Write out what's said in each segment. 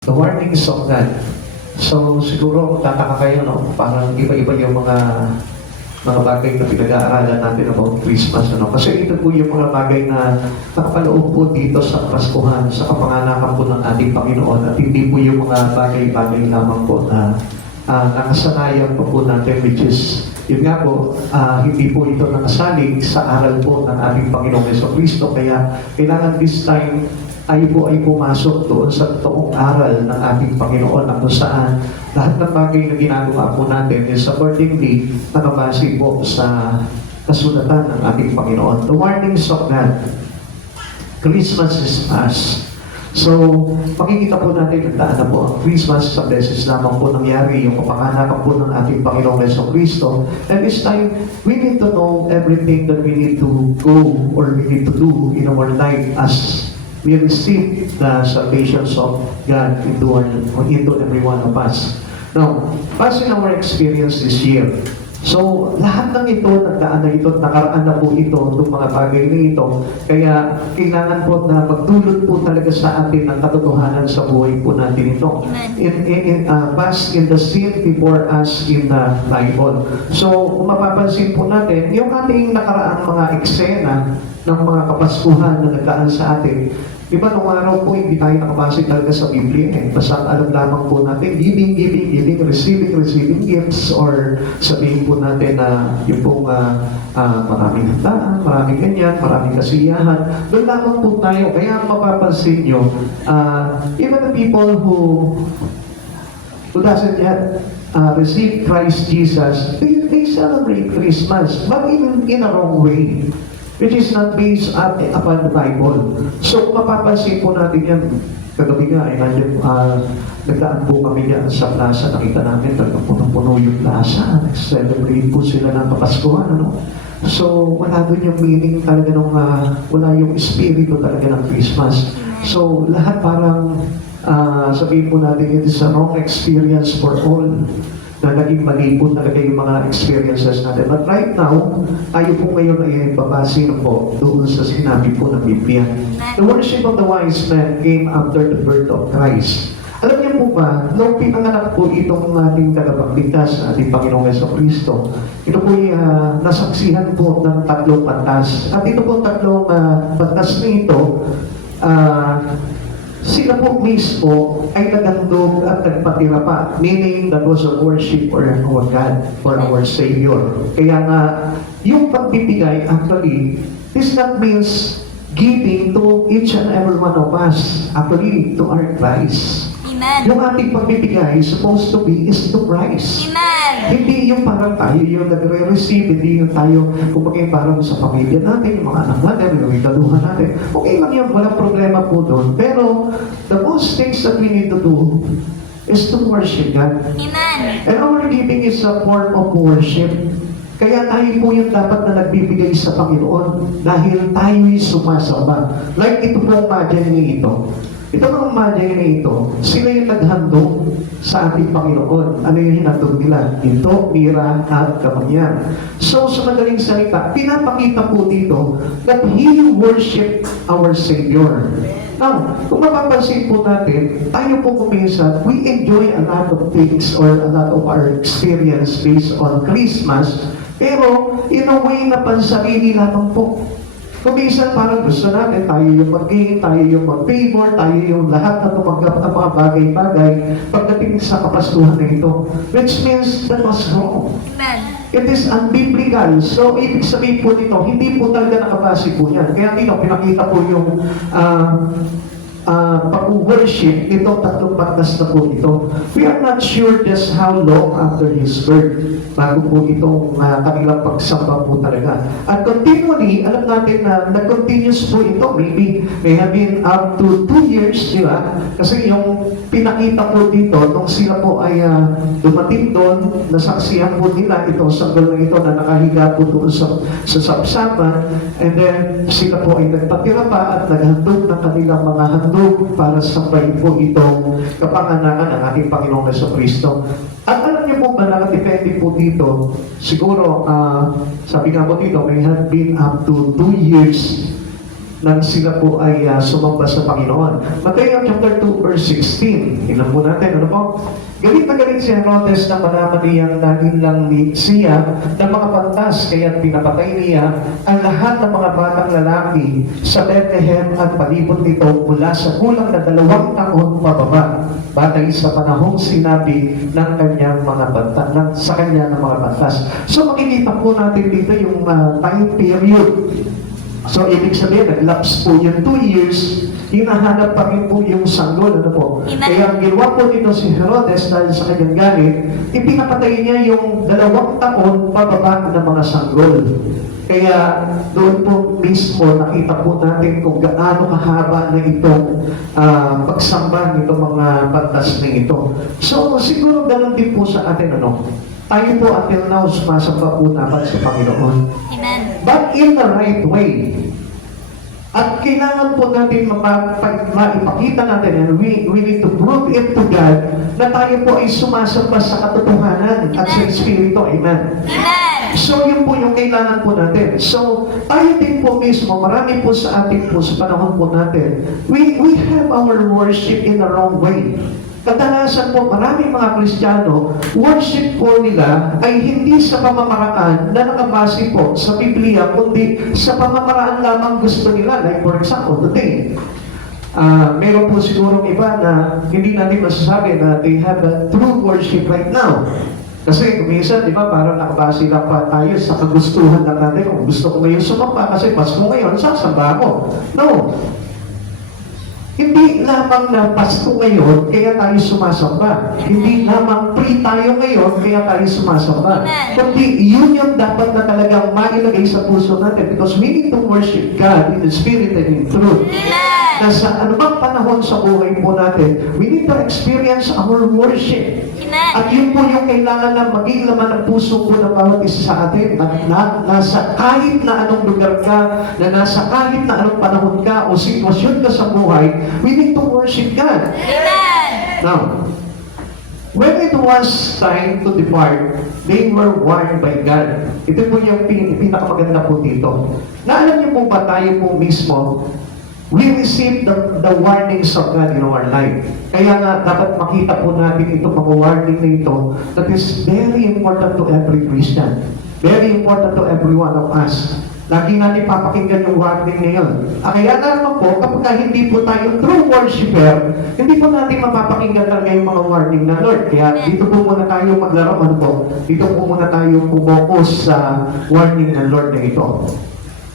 The warnings of God. So, siguro tataka kayo, no? Parang iba-iba yung mga bagay na pinag-aaralan natin about Christmas, ano? Kasi ito po yung mga bagay na nakapaloob po dito sa Paskuhan, sa kapanganakan po ng ating Panginoon, at hindi po yung mga bagay-bagay lamang po na nakasanayan po natin, which is, yun nga po, hindi po ito nakasalig sa aral po ng ating Panginoong Jesucristo. Kaya kailangan this time ay pumasok doon sa totoong aral ng ating Panginoon, na kung saan lahat ng bagay na ginagawa po natin is accordingly nakabase po sa kasulatan ng ating Panginoon. The warnings of God. Christmas is past. So, makikita po natin na po ang Christmas sa beses lamang po nangyari yung kapanganakan po ng ating Panginoong Jesucristo. And this time, we need to know everything that we need to go or we need to do in our life as we receive the salvations of God into every one of us. Now, based on our experience this year, so lahat ng ito, nagdaan na ito, nakaraan na po ito, itong mga bagay na ito, kaya kailangan po na magdulot po talaga sa atin ang katotohanan sa buhay po natin ito. Past in the scene before us in the Bible. So, kung mapapansin po natin, yung ating nakaraang mga eksena ng mga kapaskuhan na nagdaan sa atin, diba nung araw po hindi tayo nakabase talaga sa Biblia basta alam lamang po natin giving, receiving gifts, or sabihin po natin na yung pong maraming handaan, maraming ganyan, maraming kasiyahan, doon lamang po tayo. Kaya mapapansin nyo, even the people who doesn't yet receive Christ Jesus, they celebrate Christmas, but in a wrong way, which is not based upon the Bible. So, mapapansin po natin yan. Kagabi nga, nagdaan po kami yan sa plaza. Nakita namin, talagang punong-puno yung plaza. Nag-celebrate po sila ng Kapaskuhan. Ano? So, wala doon yung meaning talaga nung, wala yung espiritu talaga ng Christmas. So, lahat parang, sabihin po natin, it is a wrong experience for all, na naging mali po talaga yung mga experiences natin. But right now, tayo po ngayon ay babase po doon sa sinabi po ng Biblia. The worship of the wise men came after the birth of Christ. Alam niyo po ba, nung pinanganak po itong ating tagapagligtas, ating Panginoong Jesucristo, ito po ay nasaksihan po ng tatlong pantas. At ito po tatlong pantas na ito, sila po mismo ay nagandog at nagpatira pa, meaning that was a worship for our God, for our Savior. Kaya nga, yung pagbibigay, actually, this not means giving to each and every one of us, actually, to our Christ. Amen. Yung ating pagbibigay supposed to be is to Christ. Amen. Hindi yung parang tayo yung nagre-receive, hindi yung tayo, kumbaga parang sa pamilya natin, yung mga anak natin, yung ikaduhan natin. Okay lang yun, walang problema po doon. Pero, the most things that we need to do is to worship God. Amen. And our giving is a form of worship. Kaya tayo po yung dapat na nagbibigay sa Panginoon dahil tayo'y sumasamba. Like ito pong Magi ito. Ito mga Magi na ito, sila yung naghandog sa ating Panginoon. Ano yung hinandog nila? Ito, mira, at kamanyan. So, sa madaling salita, pinapakita po dito that He worship our Savior. Now, kung mapapansin po natin, tayo po kuminsan, we enjoy a lot of things or a lot of our experience based on Christmas, pero in a way na pansarili lamang po. Kung minsan parang gusto natin, tayo yung mag-gain, tayo yung mag-favor, tayo yung lahat na tumanggap ng mga bagay-bagay pagdating sa Kapaskuhan na ito. Which means that was wrong. Amen. It is unbiblical. So, ibig sabihin po nito, hindi po talaga nakabase po yan. Kaya dito, pinakita po yung pag-worship, itong tatlong patas na po ito. We are not sure just how long after His birth bago po itong kanilang pagsamba po talaga. At continually, alam natin na nag-continuous po ito. Maybe may have been up to 2 years, di ba? Kasi yung pinakita po dito, nung sila po ay dumating doon, nasaksihan po nila itong sanggol na ito na nakahiga po doon sa sapsapan. And then, sila po ay nagpatira pa at naghandog ng kanilang mga handog para sabayin po itong kapanganakan ng ating Panginoong Jesucristo. At alam niyo po ba, nakadepende po dito, siguro, sabi nga po dito, may have been up to 2 years nang sila po ay sumamba sa Panginoon. Mateo chapter 2 verse 16. Tingnan po natin, ano po? Galit na galit si Herodes na malaman niyang naninlang siya ng mga pantas, kaya pinapatay niya ang lahat ng mga batang lalaki sa Bethlehem at palibot nito mula sa kulang na 2 taon pababa, batay sa panahong sinabi ng kanyang mga pantas, sa kanya ng mga pantas. So makikita po natin dito yung time period. So, ibig sabihin, nag-lapse po yung 2 years, hinahanap pa rin po yung sanggol, ano po. Amen. Kaya ang ginawa po dito si Herodes dahil sa kanyang galit, ipinapatay niya yung 2 taon pababa ng mga sanggol. Kaya doon po mismo nakita po natin kung gaano kahaba na itong pagsamba nitong mga pantas na ito. So, siguro ganun din po sa atin, ano. Tayo po until now, sumasamba po naman sa Panginoon. Amen. But in the right way. At kailangan po natin maipakita natin, and we need to prove it to God na tayo po ay sumasamba sa katotohanan at sa Espiritu. Amen. Amen. So, yun po yung kailangan po natin. So, tayo din po mismo, marami po sa atin po, sa panahon po natin, we have our worship in the wrong way. Kadalasan po, maraming mga Kristiyano, worship po nila ay hindi sa pamamaraan na nakabase po sa Biblia, kundi sa pamamaraan lamang gusto nila. Like for example, today, meron po siguro iba na hindi natin masasabi na they have a true worship right now. Kasi kuminsan, di ba, parang nakabase lang pa tayo sa kagustuhan lang natin. Kung gusto ko ngayon sumamba, kasi Pasko ngayon, sasamba ako. No. Hindi lamang na Pasko ngayon, kaya tayo sumasamba. Hindi lamang free tayo ngayon, kaya tayo sumasamba. Kundi yun yung dapat na talagang mailagay sa puso natin because we need to worship God in the Spirit and in truth. Na sa anumang panahon sa buhay po natin, we need to experience our worship. At yun po yung kailangan na maging laman ng puso po ng bawat isa sa atin. At nasa kahit na anong lugar ka, na nasa kahit na anong panahon ka o sitwasyon ka sa buhay, we need to worship God. Amen. Now, when it was time to depart, they were warned by God. Ito po yung pinakamaganda po dito. Naalam niyo po ba tayo po mismo, we receive the warnings of God in our life. Kaya nga, dapat makita po natin itong mga warning na ito that is very important to every Christian. Very important to every one of us. Lagi natin papakinggan yung warning na yun. Kaya naman po, kapag hindi po tayo true worshiper, hindi po natin mapapakinggan talaga yung mga warning na Lord. Kaya dito po muna tayo maglaro. Ano po? Dito po muna tayo pumokus sa warning ng Lord na ito.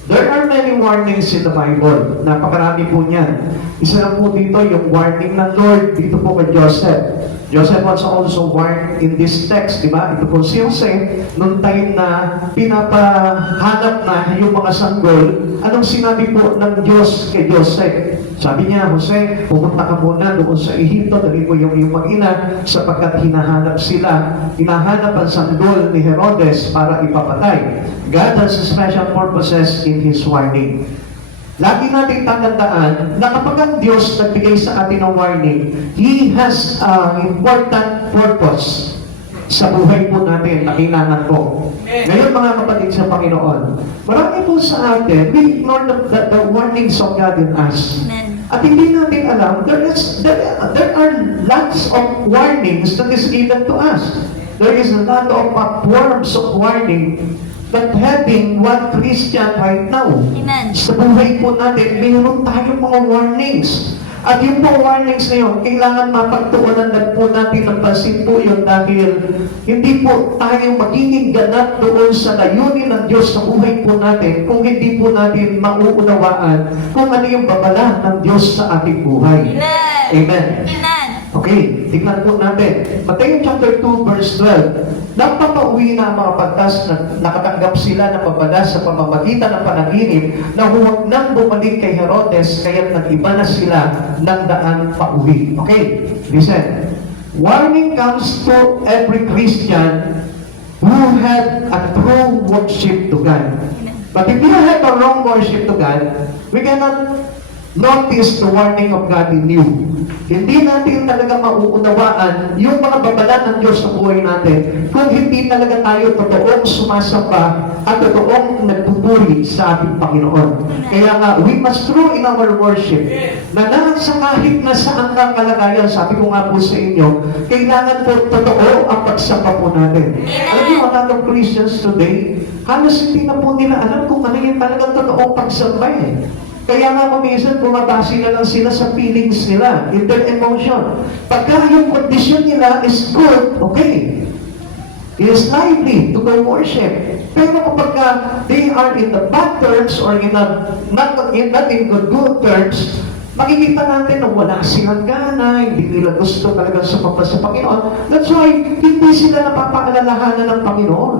There are many warnings in the Bible. Napakarami po niyan. Isa lang po dito yung warning ng Lord dito po kay Joseph. Joseph was also warned in this text, di ba? Ito po si Jose, nung time na pinapahanap na yung mga sanggol, anong sinabi po ng Diyos kay Joseph? Sabi niya, Jose, pumunta ka muna doon sa Ehipto, dali mo yung mag-ina, sapagkat hinahanap ang sanggol ni Herodes para ipapatay. God has special purposes in His warning. Lagi natin tatandaan na kapag ang Diyos nagbigay sa atin ng warning, He has an important purpose sa buhay po natin na kailangan po. Ngayon mga kapatid sa Panginoon, marami po sa atin, we ignore the warnings of God in us. At hindi natin alam, there are lots of warnings that is given to us. There is a lot of forms of warning that having one Christian right now. Amen. Sa buhay po natin, mayroon tayong mga warnings. At yung po warnings na yun, kailangan mapagtuunan na po natin ng pansin po yun dahil hindi po tayo magiging ganap doon sa layunin ng Diyos sa buhay po natin kung hindi po natin mauunawaan kung ano yung babala ng Diyos sa ating buhay. Amen. Amen. Amen. Okay, tignan po natin. Mateo chapter 2 verse 12. Nagpapauwi na ang mga pantas na nakatanggap sila ng babala sa pamamagitan ng panaginip na huwag nang bumalik kay Herodes kaya't nag-iba na sila ng daan pauwi. Okay, listen. Warning comes to every Christian who had a true worship to God. But if you have a wrong worship to God, we cannot notice the warning of God in you. Hindi natin talaga mauunawaan yung mga babala ng Diyos sa buhay natin kung hindi talaga tayo totoong sumasamba at totoong nagtutunan papupuri sa ating Panginoon. Kaya nga, we must true in our worship na nasa kahit na saan kang kalagayan, sabi ko nga po sa inyo, kailangan po totoo ang pagsamba po natin. Alam niyo, a lot of Christians today, halos hindi na po nila alam kung ano yung talagang totoong pagsamba eh. Kaya nga minsan bumabase na lang sila sa feelings nila, in their emotion. Pagka yung condition nila is good, okay. It is lively to go worship. Pero kapag they are in the bad terms or not in good terms, makikita natin na wala silang gana, hindi nila gusto talaga sumapa sa Panginoon. That's why hindi sila napapaalalahanan ng Panginoon.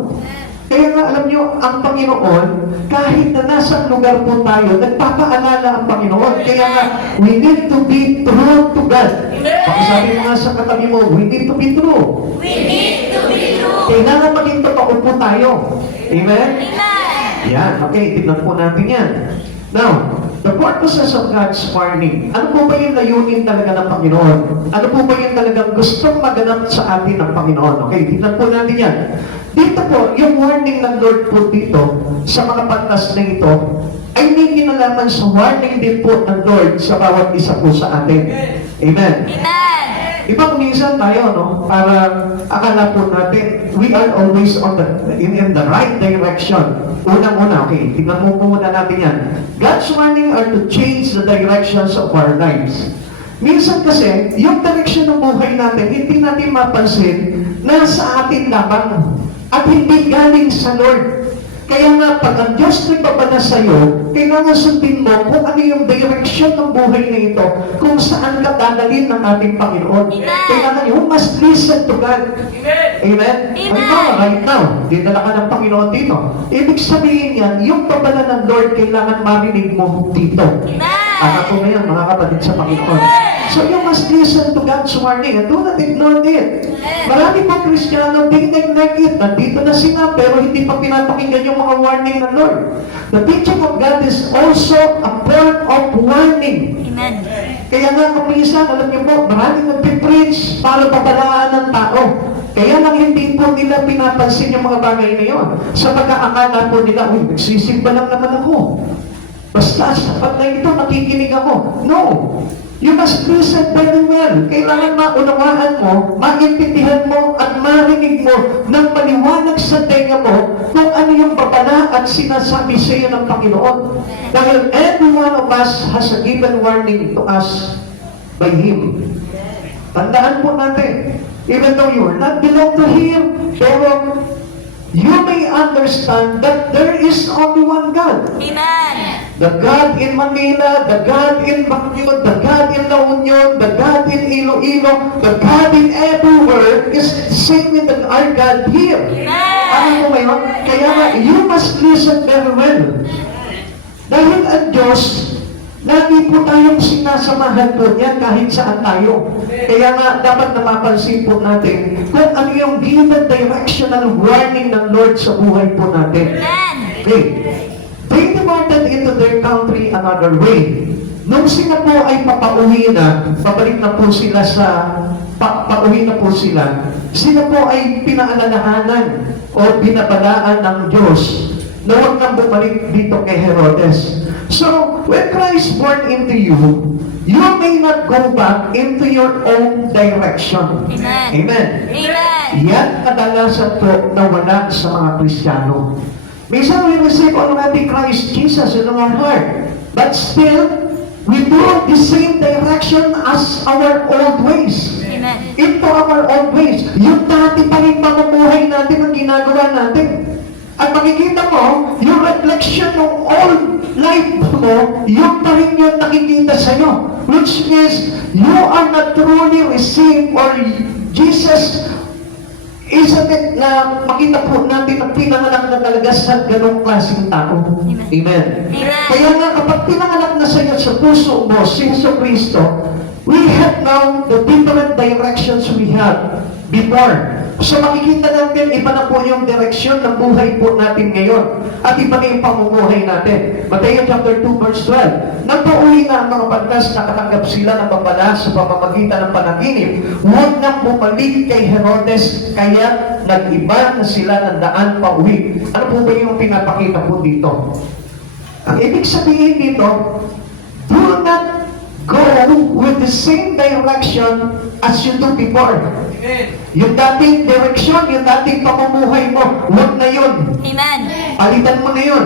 Kaya nga alam nyo, ang Panginoon, kahit na nasa lugar po tayo, nagpapaalala ang Panginoon. Kaya nga, we need to be true to God. Pakisabi mo nga sa katabi mo, we need to be true. We need to be true. Kailangan maging totoo po tayo. Amen? Amen. Yan, okay, tignan po natin yan. Now, the purposes of God's warning. Ano po ba yung layunin talaga ng Panginoon? Ano po ba yung talagang gustong maganap sa atin ng Panginoon? Okay, tignan po natin yan. Dito po, yung warning ng Lord po dito, sa mga pantas na ito, ay may kinalaman sa warning din po ng Lord sa bawat isa po sa atin. Amen. Amen. Iba minsan tayo, no? Para akala po natin, we are always on in the right direction. Unang-una, okay, tignan mo muna natin yan. God's warning are to change the directions of our lives. Minsan kasi, yung direction ng buhay natin, hindi natin mapansin na sa atin lamang at hindi galing sa Lord. Kaya nga, pag ang Diyos nagbabana sa iyo, kailangan sundin mo kung ano yung direction ng buhay na ito, kung saan ka dadalhin ng ating Panginoon. Kailangan you must listen to God. Amen? Right now, dinala ka ng Panginoon dito. Ibig sabihin yan, yung babala ng Lord, kailangan marinig mo dito. Ako na yan, mga kapatid sa Panginoon. So you must listen to God's warning and do not ignore it. Marami po Kristiyano, they neglect it. Nandito na sila, pero hindi pa pinapakinggan yung mga warning ng Lord. The teaching of God is also a form of warning. Amen. Kaya nga kapisa, alam niyo po, maraming nagpipreach para babalaan ng tao. Kaya lang hindi po nila pinapansin yung mga bagay na yun. Sa pagkaakala po nila, uy, nagsisimba lang naman ako. Basta, sapat na ito, nakikinig ako. No. You must listen very well. Kailangan maunawaan mo, maintindihan mo, at marinig mo ng maliwanag sa tenga mo kung ano yung babala at sinasabi sa iyo ng Panginoon. Dahil every one of us has a given warning to us by Him. Tandaan po natin, even though you are not belong to Him, pero you may understand that there is only one God. Amen. The God in Manila, the God in Bacolod, the God in La Union, the God in Iloilo, the God in everywhere is same with our God here. Ano po ngayon? Kaya nga, you must listen very well. Dahil ang Diyos, lagi po tayong sinasamahan po niya kahit saan tayo. Kaya nga, dapat napapansin po natin kung ano yung given directional warning ng Lord sa buhay po natin. Okay. They departed into their country another way. Nung sila po ay papauwi na, babalik na po sila sa, pauwi na po sila po ay pinaalalahanan o binabalaan ng Diyos na huwag nang bumalik dito kay Herodes. So, when Christ born into you, you may not go back into your own direction. Amen. Amen. Amen. Yan kadalasan po nawala sa mga Kristiyano. Minsan we receive already Christ Jesus in our heart, but still, we do the same direction as our old ways. Amen. Into our old ways. Yung dati pa rin pamumuhay natin ang ginagawa natin. At makikita mo, yung reflection ng old life mo, yung pa rin yung nakikita sa'yo. Which means, you are not truly received or Jesus isn't it na makita po natin na pinanganak na talaga sa ganong klaseng tao. Amen. Amen. Kaya nga kapag pinanganak na sa iyo sa puso mo, si Jesu Cristo, We have now the different directions we had before. So makikita natin, iba na po yung direksyon ng buhay po natin ngayon. At iba na yung pamumuhay natin. Mateo chapter 2 verse 12. Nang pauwi na ang mga bantas, nakatanggap sila ng babala sa pamamagitan ng panaginip. Huwag nang bumalik kay Herodes, kaya nag-iba na sila ng daan pauwi. Ano po ba yung pinapakita po dito? Ang ibig sabihin dito, do not go with the same direction as you do before. Yung dating direksyon, yung dating pamumuhay mo, huwag na yun. Amen. Palitan mo na yun.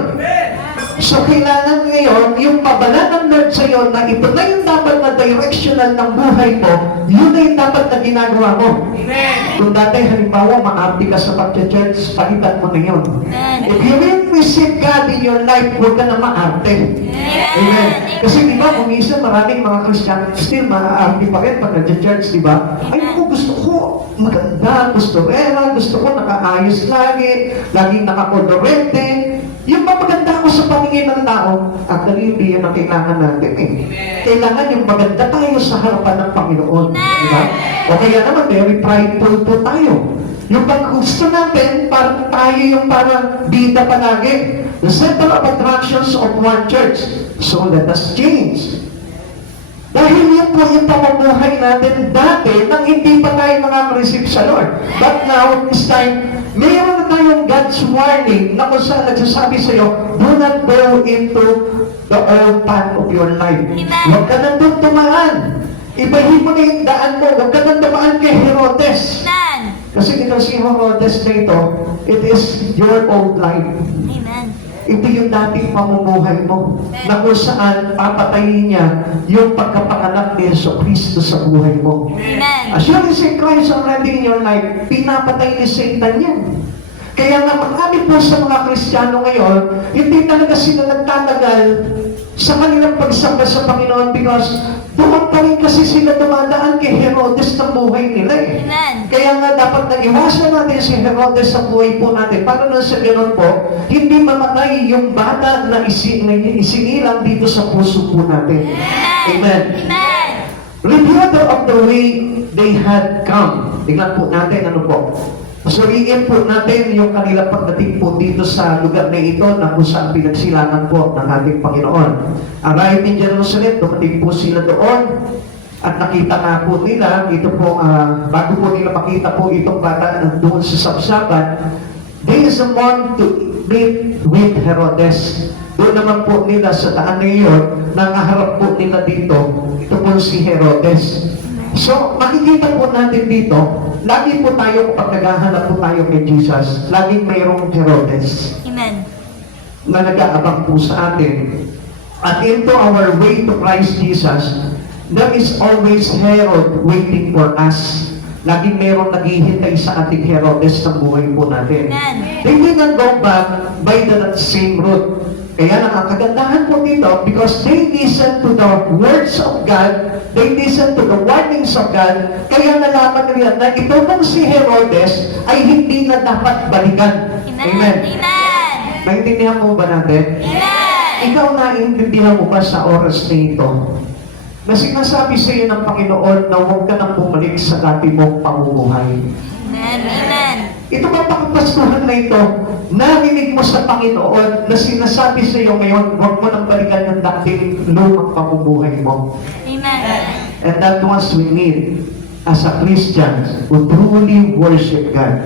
So, kailangan ngayon, yung pabala ng Lord sa iyo na ito na yung dapat na directional ng buhay mo, yun na yung dapat na ginagawa mo. Kung dati, halimbawa, maarte ka sa pag-church, palitan mo na yun. If you will receive God in your life, huwag ka na maarte. Amen. Kasi di ba, kung minsan maraming mga Christian, still maaarte pa rin pag nag-church, di ba? Ay, ako gusto ko maganda, gusto ko nakaayos lagi, laging nakakodorete. Yung mapaganda ako sa paningin ng tao, actually, hindi yun ang kailangan natin eh. Kailangan yung maganda tayo sa harapan ng Panginoon. Di ba? O kaya naman, very prideful po tayo. Yung pag gusto natin, parang tayo yung parang bida palagi. The center of attractions of one church. So let us change. Dahil yun po yung pamumuhay natin dati nang hindi pa tayo nakaka-receive sa Lord. But now, this time, mayroon na tayong God's warning na kung saan nagsasabi sa iyo, do not go into the old path of your life. Huwag ka nang doon tumaan. Ibahin mo na yung daan mo. Huwag ka nang tumaan kay Herodes. Amen. Kasi ito si Herodes na ito, it is your old life. Amen. Ito yung dating pamumuhay mo na kung saan papatayin niya yung pagkapanganak ni Yeso Cristo sa buhay mo. Amen. As long as Christ already in your life, pinapatay ni Satan yan. Kaya nga marami po sa mga Kristiyano ngayon, hindi talaga sila nagtatagal sa kanilang pagsamba sa Panginoon because doon pa rin kasi sila dumadaan kay Herodes ng buhay nila eh. Amen. Kaya nga dapat nag-iwasan natin si Herodes sa buhay po natin para na sa ganoon po, hindi mamatay yung bata na isinilang dito sa puso po natin. Amen. Amen. Reporter of the way they had come. Tingnan po natin ano po. Suriin po natin yung kanilang pagdating po dito sa lugar na ito na kung saan pinagsilangan po ng ating Panginoon. Arrived in Jerusalem, dumating po sila doon at nakita nga po nila, ito po, bago po nila makita po itong bata doon sa sabsaban, they summoned to meet with Herodes. Doon naman po nila sa daan na iyon, nangaharap po nila dito, ito po si Herodes. So, makikita po natin dito, lagi po tayo kapag naghahanap po tayo kay Jesus, laging mayroong Herodes Amen. na nag-aabang po sa atin. At into our way to Christ Jesus, there is always Herod waiting for us. Laging mayroong naghihintay sa ating Herodes ng buhay po natin. Amen. They did not go back by the same route. Kaya nakakagandahan po dito because they listen to the words of God, they listen to the warnings of God, kaya nalaman nila na ito pong si Herodes ay hindi na dapat balikan. Amen. Amen. Amen. Naintindihan mo ba natin? Amen. Ikaw naiintindihan mo ba sa oras na ito na sinasabi sa iyo ng Panginoon na huwag ka nang bumalik sa dati mong pamumuhay? Amen. Amen. Ito ba pagpastuhan na ito, narinig mo sa Panginoon na sinasabi sa iyo ngayon, huwag mo nang balikan yung dating lumang pamumuhay mo. Amen. And that was we need as a Christian who truly worship God.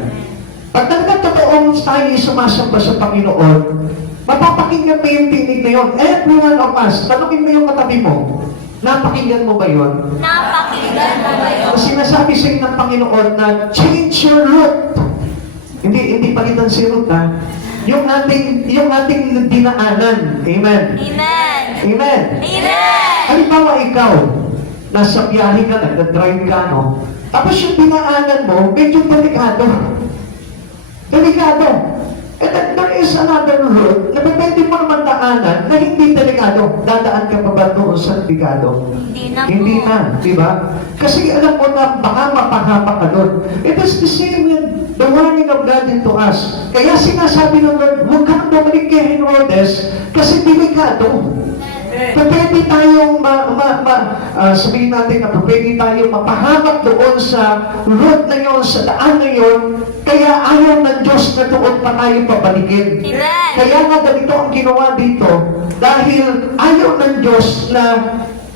Pag talaga totoong tayo sumasamba sa Panginoon, mapapakinggan mo yung tinig na yun. Every one of us, tanungin mo yung katabi mo, napakinggan mo ba yun? Napakinggan mo ba yun? Kasi sinasabi sa inyo ng Panginoon na change your route. Hindi palitan si Ruth ha. Yung ating dinaanan. Amen. Amen. Amen. Amen. Halimbawa ikaw, nasa biyahe ka, nag-drive ka, no? Tapos yung dinaanan mo, medyo delikado. Delikado. And then there is another route na pwede mo naman daanan na hindi delikado. Dadaan ka pa ba doon sa delikado? Hindi na po. Hindi na, di ba? Kasi alam mo na baka mapahamak ka doon. It is the same with the warning of God into us. Kaya sinasabi ng Lord, huwag ka nang bumalik kay Herodes kasi delikado. Pwede tayong sabihin natin na pwede tayong mapahamak doon sa road na yon, sa daan na yon, kaya ayaw ng Diyos na doon pa tayo pabalikin. Amen. Kaya nga ganito ang ginawa dito, dahil ayaw ng Diyos na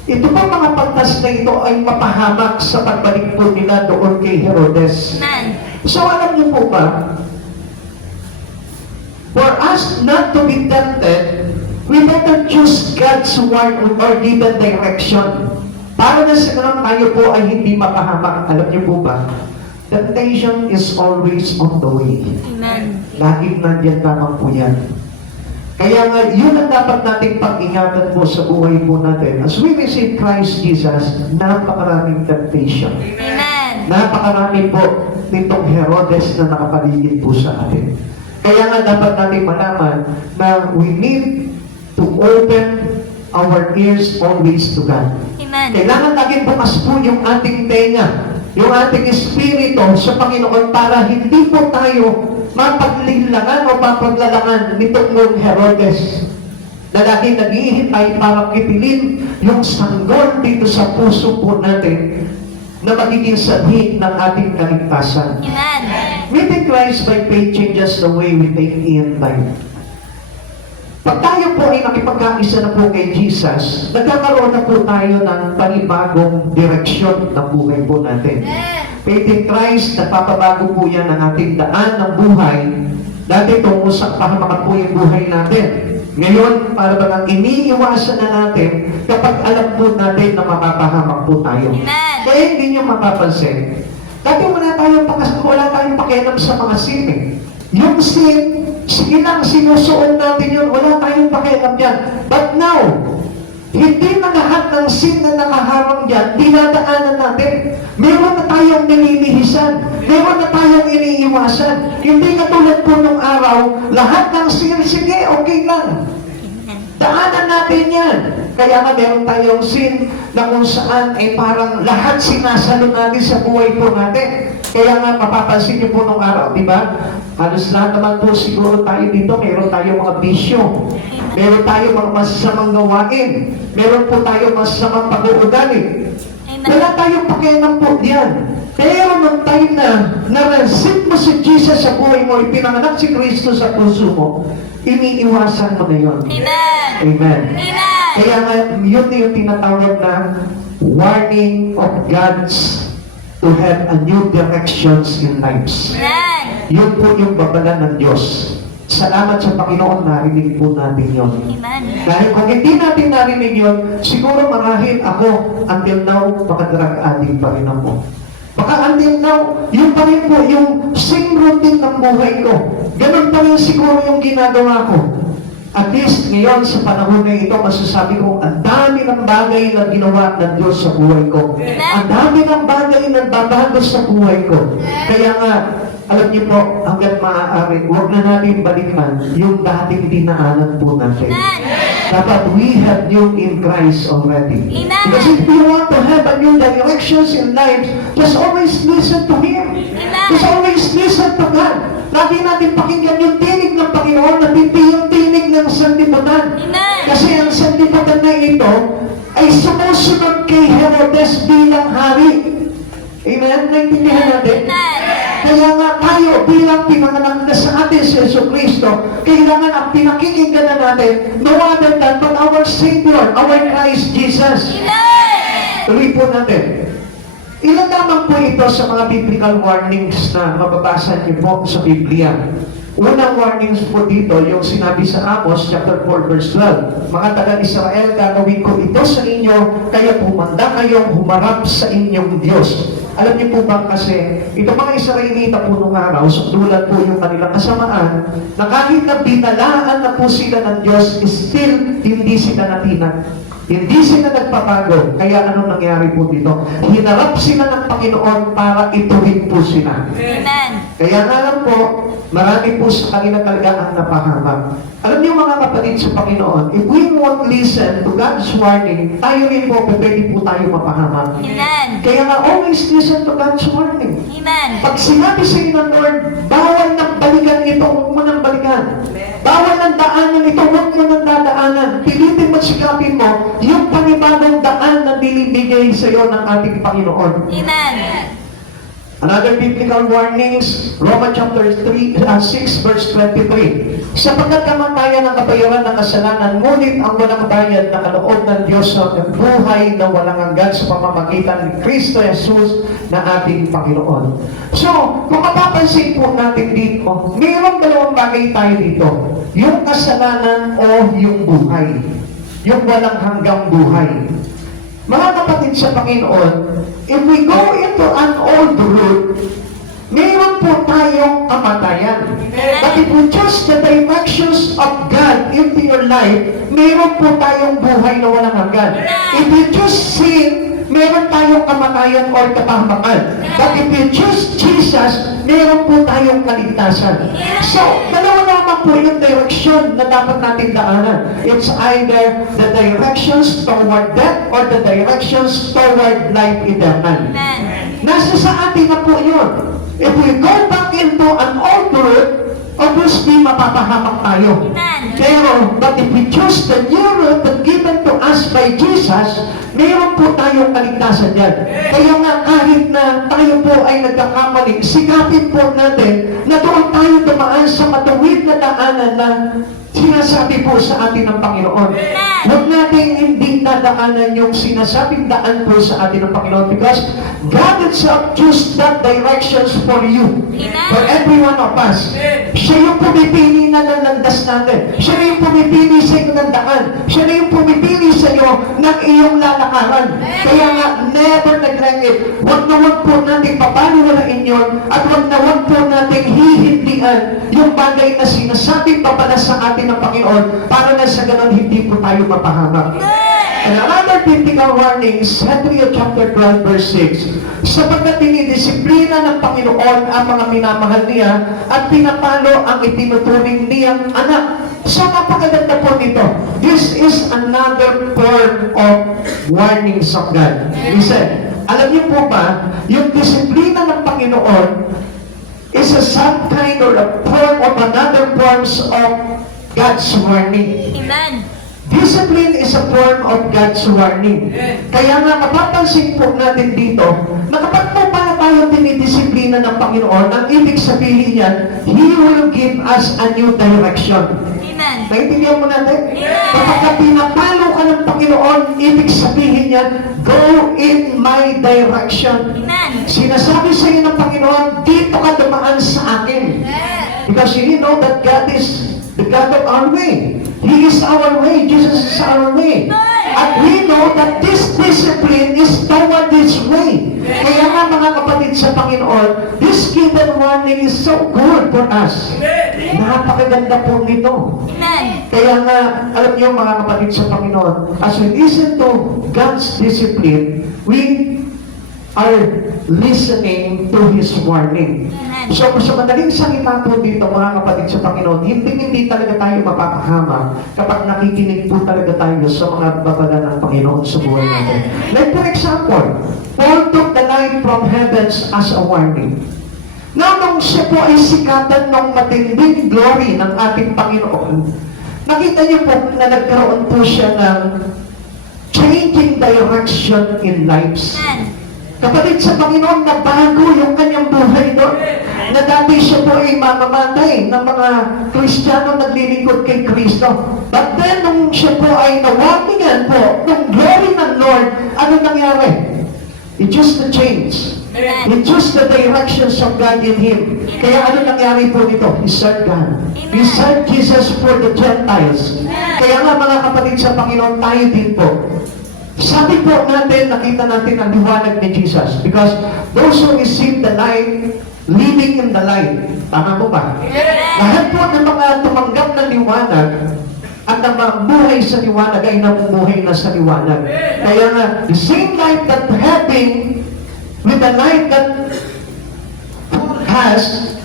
ito pa mga pantas na ito ay mapahamak sa pagbalik po nila doon kay Herodes. Amen. So alam niyo po ba, for us not to be tempted, we better choose God's word or given direction. Para na sa ganun tayo po ay hindi mapahamak. Alam niyo po ba, temptation is always on the way. Amen. Laging nandiyan lamang po yan. Kaya nga, yun ang dapat nating pag-ingatan po sa buhay po natin. As we receive Christ Jesus, napakaraming temptation. Amen. Napakarami po nitong Herodes na nakapaligid po sa atin. Kaya nga dapat natin malaman na we need to open our ears always to God. Amen. Kailangan laging bukas po yung ating tenga, yung ating espiritu sa Panginoon para hindi po tayo mapaglilangan o mapaglalangan nitong mong Herodes na lagi naghihintay para kitilin yung sanggol dito sa puso po natin na magiging sanhi ng ating kaligtasan. Amen. Meeting Christ by faith changes the way we take in life. Pag tayo po ay nakipagkaisa na po kay Jesus, nagkakaroon na po tayo ng panibagong direksyon ng buhay po natin. Faith in Christ, nagpapabago po yan ang ating daan ng buhay. Dati tumusak pahamakan po yung buhay natin. Ngayon, para bang iniiwasan na natin kapag alam po natin na mapapahamak po tayo. Amen. Kaya hindi nyo mapapansin. Dati wala tayong pakialam sa mga sin eh. Yung sin, sige lang, sinusuon natin yun, wala tayong pakialam yan. But now, hindi na lahat ng sin na nakaharang dyan, dinadaanan natin. Meron na tayong nililihisan. Meron na tayong iniiwasan. Hindi katulad po nung araw, lahat ng sin, sige, okay lang. Daanan natin yan. Kaya nga meron tayong sin na kung saan parang lahat sinasalo natin sa buhay po natin. Kaya nga mapapansin niyo po nung araw, di ba? Halos lahat naman po siguro tayo dito, meron tayong mga bisyo. Meron tayong mga masasamang gawain. Meron po tayong masasamang pag-uugali. Wala tayong pakialam po diyan. Pero nung time na na-receive mo si Jesus sa buhay mo, ipinanganak si Kristo sa puso mo, iniiwasan mo na yun. Amen. Amen. Amen. Kaya nga, yun yung tinatawag na warning of God's to have a new directions in lives. Amen. Yun po yung babala ng Diyos. Salamat sa Panginoon, narinig po natin yun. Amen. Dahil kung hindi natin narinig yun, siguro marahil ako, until now, baka drug addict pa rin ako. Baka until now, yun pa rin po yung same routine ng buhay ko. Ganun pa rin siguro yung ginagawa ko. At least ngayon sa panahon na ito, masasabi ko, ang dami ng bagay na ginawa ng Diyos sa buhay ko. Ang dami ng bagay na babago sa buhay ko. Kaya nga, alam niyo po, hanggat maaari, huwag na natin balikan yung dating dinaanan po natin. Dapat we have new in Christ already. Amen. Because if we want to have a new directions in life, just always listen to Him. Amen. Just always listen to God. Lagi natin pakinggan yung tinig ng Panginoon at hindi yung tinig ng sanlibutan. Amen. Kasi ang sanlibutan na ito ay sumusunod kay Herodes bilang hari. Amen? Naintindihan natin? Kaya nga tayo bilang pinanganak na sa atin si Jesucristo, kailangan ang pinakikinggan na natin no other than but our Savior, our Christ Jesus. Amen. Tuloy po natin. Ilan lamang po ito sa mga biblical warnings na mababasa niyo po sa Biblia. Unang warnings po dito, yung sinabi sa Amos, chapter 4, verse 12. Mga taga-Israel, gagawin ko ito sa inyo, kaya pumanda kayong humarap sa inyong Diyos. Alam niyo po ba kasi, itong mga Israelita po nung araw, sukdulan po yung kanilang kasamaan, na kahit na binalaan na po sila ng Diyos, still hindi sila natinag. Hindi sila nagpapago. Kaya ano nangyari po dito? Hinarap sila ng Panginoon para ituwid po sila. Amen. Kaya nga lang po, marami po sa kanila talaga ang napahamak. Alam niyo mga kapatid sa Panginoon, if we won't listen to God's warning, tayo rin po, pwede po tayo mapahamak. Amen. Kaya nga, always listen to God's warning. Amen. Pag sinabi sa inyo ng Lord, bawal ng balikan ito, huwag mo nang balikan. Bawal ng daanan ito, huwag mo nang dadaanan. Pilitin mo sikapin mo yung panibagong daan na binibigay sa iyo ng ating Panginoon. Amen. Another biblical warnings, Romans chapter 6 verse 23. Sapagkat kamatayan ang kabayaran ng kasalanan, ngunit ang walang bayad na kaloob ng Diyos ng buhay na walang hanggan sa pamamagitan ni Kristo Jesus na ating Panginoon. So, kung mapapansin po natin dito, mayroong dalawang bagay tayo dito. Yung kasalanan o yung buhay. Yung walang hanggang buhay. Mga kapatid sa Panginoon, if we go into an old route, mayroon po tayong kamatayan. But if we choose the directions of God into your life, mayroon po tayong buhay na walang hanggan. If you choose sin, meron tayong kamatayan or kapahamakan. But if you choose Jesus, meron po tayong kaligtasan. So, dalawa lamang po yung direksyon na dapat natin daanan. It's either the directions toward death or the directions toward life eternal. Amen. Nasa sa atin na po yun. If we go back into an old route, obviously mapapahamak tayo. Amen. Pero, but if we choose the new route that given to us by Jesus, mayroon po tayong kaligtasan yan. Kaya nga kahit na tayo po ay nagkakamali, sikapin po natin na doon tayo dumaan sa matuwid na daanan na sinasabi po sa atin ng Panginoon. Huwag natin hindi nadaanan yung sinasabing daan po sa atin ng Panginoon because God Himself choose that directions for you. For every one of us. Siya yung pumipili na ng landas natin. Siya na yung pumipili sa iyo ng daan. Siya na yung pumipili sa iyo ng iyong lalakaran. Kaya nga, never neglect it. Huwag na huwag po natin papaniwalain yun at huwag na huwag po natin hihindihan yung bagay na sinasabing papala sa atin ng Panginoon para na sa ganun hindi po tayo mapahamak. And another biblical warning, Zechariah chapter 12 verse 6. Sapagkat dinidisiplina ng Panginoon ang mga minamahal niya at pinapalo ang itinuturing niyang anak. So napakaganda po nito. This is another form of warnings of God. Listen, alam niyo po ba, yung disiplina ng Panginoon is a some kind or a form of another forms of God's warning. Amen. Discipline is a form of God's warning. Kaya nga mapapansin po natin dito na kapag po pala tayo dinidisiplina ng Panginoon, ang ibig sabihin niyan, He will give us a new direction. Amen. Naintindihan mo natin? Kapag pinapalo ka ng Panginoon, ibig sabihin niyan, go in my direction. Amen. Sinasabi sa iyo ng Panginoon, dito ka dumaan sa akin. Because you know that God is the God of our way. He is our way. Jesus is our way. At we know that this discipline is toward this way. Kaya nga mga kapatid sa Panginoon, this given warning is so good for us. Napakaganda po nito. Amen. Kaya nga, alam niyo mga kapatid sa Panginoon, as we listen to God's discipline, we are listening to His warning. So, sa madaling salita po dito, mga kapatid sa Panginoon, hindi talaga tayo mapapahama kapag nakikinig po talaga tayo sa mga babala ng Panginoon sa buhay natin. Like for example, Paul took the light from heavens as a warning. Now, nung siya po ay sikatan ng matinding glory ng ating Panginoon, nakita niyo po na nagkaroon po siya ng changing direction in lives. Kapatid sa Panginoon, nabago yung kanyang buhay doon. Na dati siya po ay mamamatay ng mga Kristiyano naglilingkod kay Kristo. But then, nung siya po ay nawamingan po ng glory ng Lord, ano nangyari? He chose to change. He chose the directions of God in Him. Kaya ano nangyari po dito? He served God. He served Jesus for the Gentiles. Kaya nga mga kapatid sa Panginoon, tayo din po. Sabi po natin, nakita natin ang liwanag ni Jesus. Because those who receive the light, living in the light. Tama po ba? Lahat po ng mga tumanggap ng liwanag at ang mga buhay sa liwanag ay namumuhay na sa liwanag. Kaya nga, the same light that having with the light that has,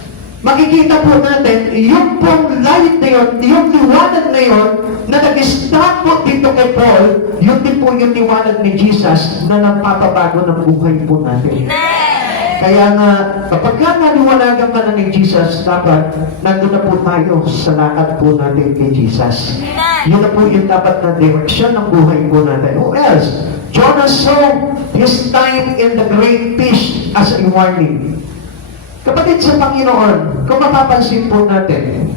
makikita po natin, yung pong light na yun, yung liwanag na yun, na nag-start po dito kay Paul, yun din po yung liwanag ni Jesus na nagpapabago ng buhay po natin. Kaya nga, kapag ka naliwanagan ka na ni Jesus, dapat nandun na po tayo sa lakad po natin kay Jesus. Yun na po yung dapat na direksyon ng buhay po natin. Who else? Jonah saw his time in the great fish as a warning. Kapatid sa Panginoon, kung mapapansin po natin,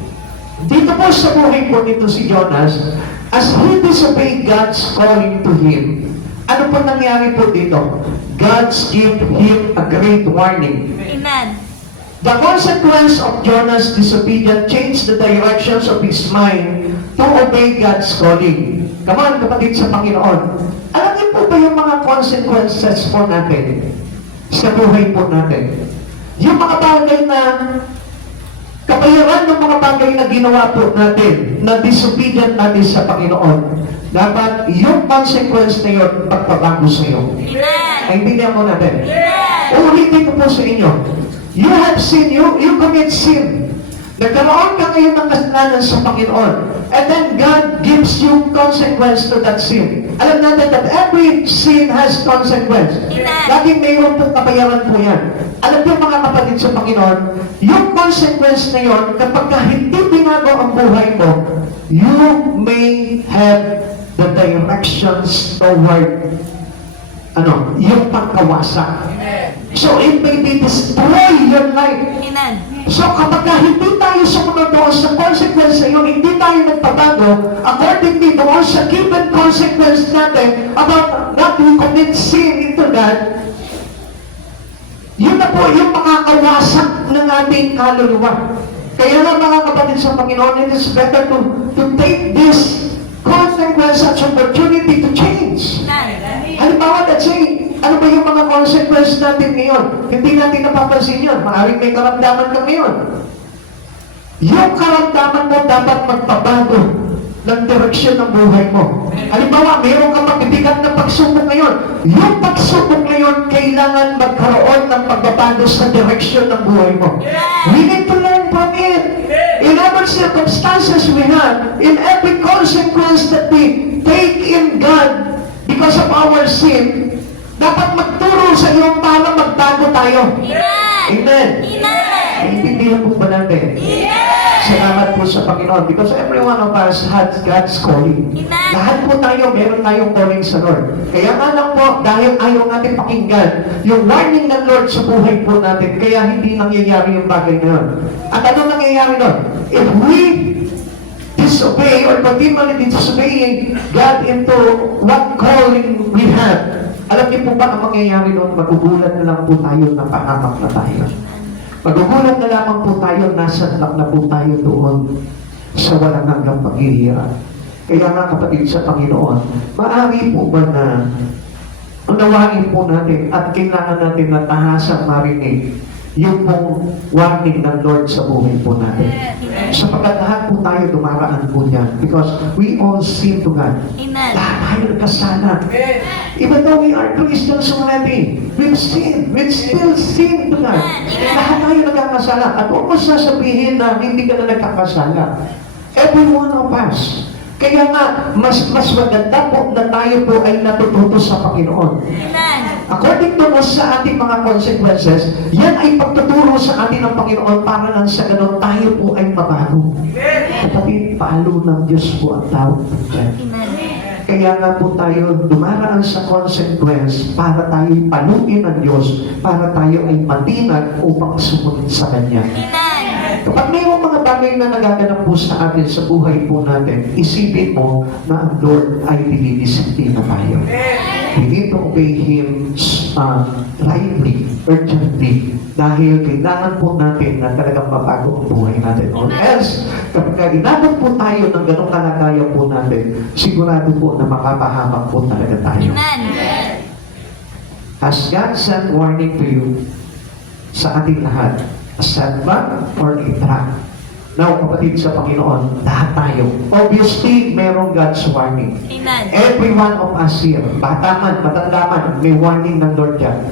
dito po sa buhay po nito si Jonas, as he disobeyed God's calling to him, ano po nangyari po dito? God's give him a great warning. Amen. The consequence of Jonah's disobedience changed the directions of his mind to obey God's calling. Come on, kapatid sa Panginoon. Alam niyo po ba yung mga consequences po natin sa buhay po natin? Yung mga bagay na kabayaran ng mga bagay na ginawa po natin, na disobedient natin sa Panginoon, dapat yung consequence na yun magpabago sa iyo. Amen. Ay, hindi mo natin. Amen. Ulitin ko po sa inyo. You have sin, you commit sin. Nagkaroon ka ngayon ng kasalanan sa Panginoon. And then God gives you consequence to that sin. Alam natin that every sin has consequence. Amen. Laging mayroon pong kabayaran po yan. Alam niyo mga kapatid sa Panginoon, yung consequence na yun, kapag ka hindi binago ang buhay mo, you may have the directions toward yung pagkawasak. So it may be destroy your life. Amen. So kapag hindi tayo sumunod doon sa consequence na yun, hindi tayo nagpabago, accordingly doon sa given consequence natin about not we commit sin into God, yun na po yung makakawasak ng ating kaluluwa. Kaya nga mga kapatid sa Panginoon, it is better to take this consequence as opportunity to change. Amen. Halimbawa, let's say, ano ba yung mga consequence natin ngayon? Hindi natin napapansin yun. Maaaring may karamdaman ka ngayon. Yung karamdaman mo dapat magpabago ng direksyon ng buhay mo. Halimbawa, mayroon ka magbibigat na pagsubok ngayon. Yung pagsubok ngayon, kailangan magkaroon ng pagbabago sa direksyon ng buhay mo. We need to learn from it. In every circumstances we have, in every consequence that we take in God because of our sin, dapat magturo sa iyo para magbago tayo. Amen. Amen. Amen. Naintindihan po ba natin? Salamat po sa Panginoon because every one of us has God's calling. Amen. Lahat po tayo, meron tayong calling sa Lord. Kaya nga lang po, dahil ayaw natin pakinggan yung warning ng Lord sa buhay po natin, kaya hindi nangyayari yung bagay na yun. At ano nangyayari nun? If we disobey or continually disobeying God into what calling we have, alam niyo po ba ang mangyayari nun? Magugulat na lang po tayo na pahamak na tayo. Magugulat na lamang po tayo, nasa na po tayo doon sa walang hanggang paghihirap. Kaya nga kapatid sa Panginoon, maaari po ba na unawain po natin at kailangan natin na tahasang marinig yung pong warning ng Lord sa buhay po natin. Sapagkat lahat po tayo dumaraan po niyan because we all sin to God. Amen. Lahat tayo nagkasala. Even though we are Christians already, we've sinned. We still sin to God. Lahat tayo nagkakasala. At huwag mo sasabihin na hindi ka na nagkakasala. Every one of us. Kaya nga, mas maganda po na tayo po ay natututo sa Panginoon. Amen. According to sa ating mga consequences, yan ay pagtuturo sa atin ng Panginoon para lang sa ganon tayo po ay mabago. Kapatid, paalo ng Diyos po ang tawag ng Diyan. Amen. Kaya nga po tayo dumaraan sa consequence para tayo paluin ng Diyos, para tayo ay matinag upang sumunod sa Kanya. Amen. Kapag mayroong mga bagay na nagaganap po sa atin sa buhay po natin, isipin mo na ang Lord ay dinidisiplina tayo. We need to obey Him rightly, urgently, dahil kailangan po natin na talagang mabago ang buhay natin. Or else, kapag inabot po tayo ng ganong kalagayan po natin, sigurado po na makapahamak po talaga tayo. Amen. Has God sent warning to you sa ating lahat? A setback or a trap? Now, kapatid sa Panginoon, lahat tayo. Obviously, merong God's warning. Amen. Every one of us here, bata man, matanda man, may warning ng Lord yan.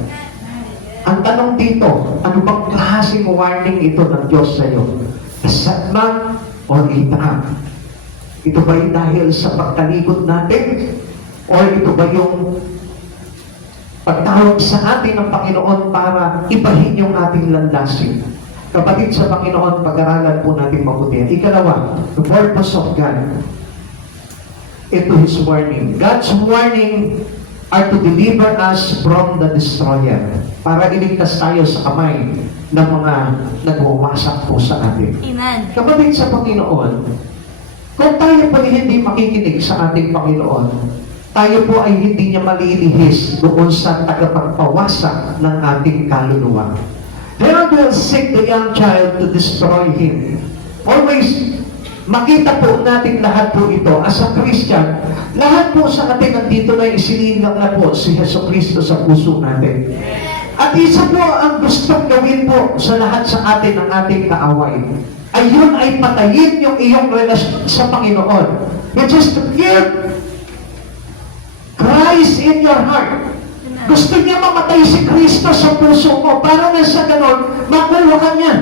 Ang tanong dito, ano bang klaseng warning ito ng Diyos sa iyo? A setback or a trap? Ito ba yung dahil sa pagtalikod natin? Or ito ba yung pagtawag sa atin ng Panginoon para ibahin yung ating landasin? Kapatid sa Panginoon, pag-aralan po natin mabuti. Ikalawa, the purpose of God. into His warning. God's warning are to deliver us from the destroyer. Para iligtas tayo sa kamay ng mga nagwawasak po sa atin. Amen. Kapatid sa Panginoon, kung tayo po ay hindi makikinig sa ating Panginoon, tayo po ay hindi niya malilihis doon sa tagapagpawasak ng ating kaluluwa. Herod will seek the young child to destroy him. Always, makita po natin lahat po ito. As a Christian, lahat po sa atin nandito na isinilang na po si Hesus Kristo sa puso natin. At isa po ang gustong gawin po sa lahat sa atin ng ating kaaway. Ayun ay patayin yung iyong relasyon sa Panginoon. Which is to give Christ in your heart. Gusto niya mamatay si Kristo sa puso mo para na sa ganon, makuha ka niya.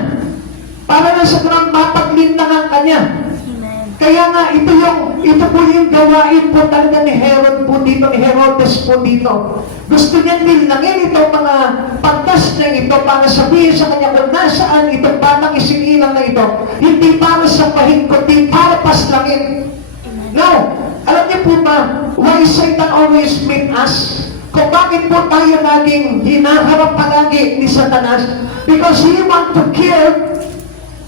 Para na sa ganon, mapaglinlangan ka niya. Amen. Kaya nga, ito po yung gawain po talaga ni Herod po dito, ni Herodes po dito. Gusto niya nilangin itong mga pagtas na ito para sabihin sa kanya kung nasaan itong batang isinilang na ito, hindi para sa pahin, kundi para paslangin. Now, alam niyo po ba, why Satan always meet us? Kung bakit po tayo laging hinaharap palagi ni Satanas? Because he want to kill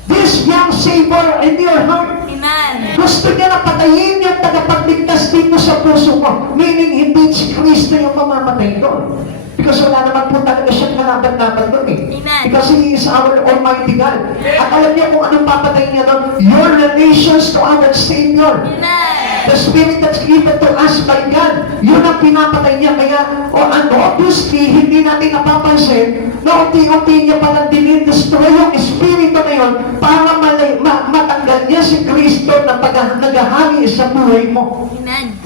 this young Savior in your heart. Amen. Gusto niya na patayin yung tagapagligtas dito sa puso mo. Meaning, hindi si Kristo yung mamamatay doon. Because wala naman po talaga siyang kalaban-laban doon eh. Amen. Because He is our Almighty God. At alam niya kung anong papatayin niya doon? Your relations to our Savior. Amen. The Spirit that's given to us by God. Yun ang pinapatay niya. Kaya, obviously, hindi natin napapansin na unti-unti niya palang dinidestroy yung Espiritu na yun para matanggal niya si Kristo na naghahari sa buhay mo. Amen.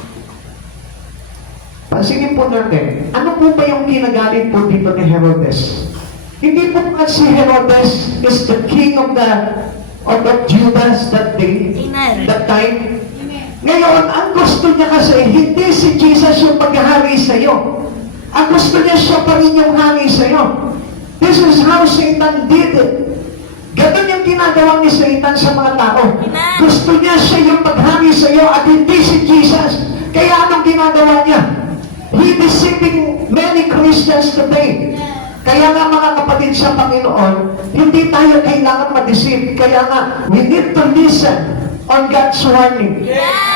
Pansinin po natin, ano po ba yung ginagalit po dito ni Herodes? Hindi po kasi Herodes is the king of Judas that day, Amen. that time. Ngayon, ang gusto niya kasi, hindi si Jesus yung paghahari sa iyo. Ang gusto niya siya pa rin yung hari sa iyo. This is how Satan did it. Ganun yung ginagawa ni Satan sa mga tao. Amen. Gusto niya siya yung paghari sa iyo at hindi si Jesus. Kaya anong ginagawa niya? He deceiving many Christians today. Kaya nga mga kapatid sa Panginoon, hindi tayo kailangan ma-deceive. Kaya nga, we need to listen on God's warning.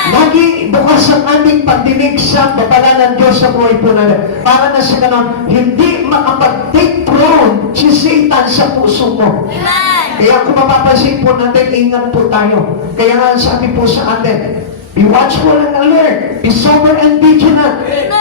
Lagi bukas ang aming pagdinig sa babala ng Diyos sa buhay po natin. Para na sa ganon, hindi makapag-take throne si Satan sa puso mo. Amen. Kaya kung mapapansin po natin, ingat po tayo. Kaya nga sabi po sa atin, be watchful and alert, be sober and vigilant. Amen.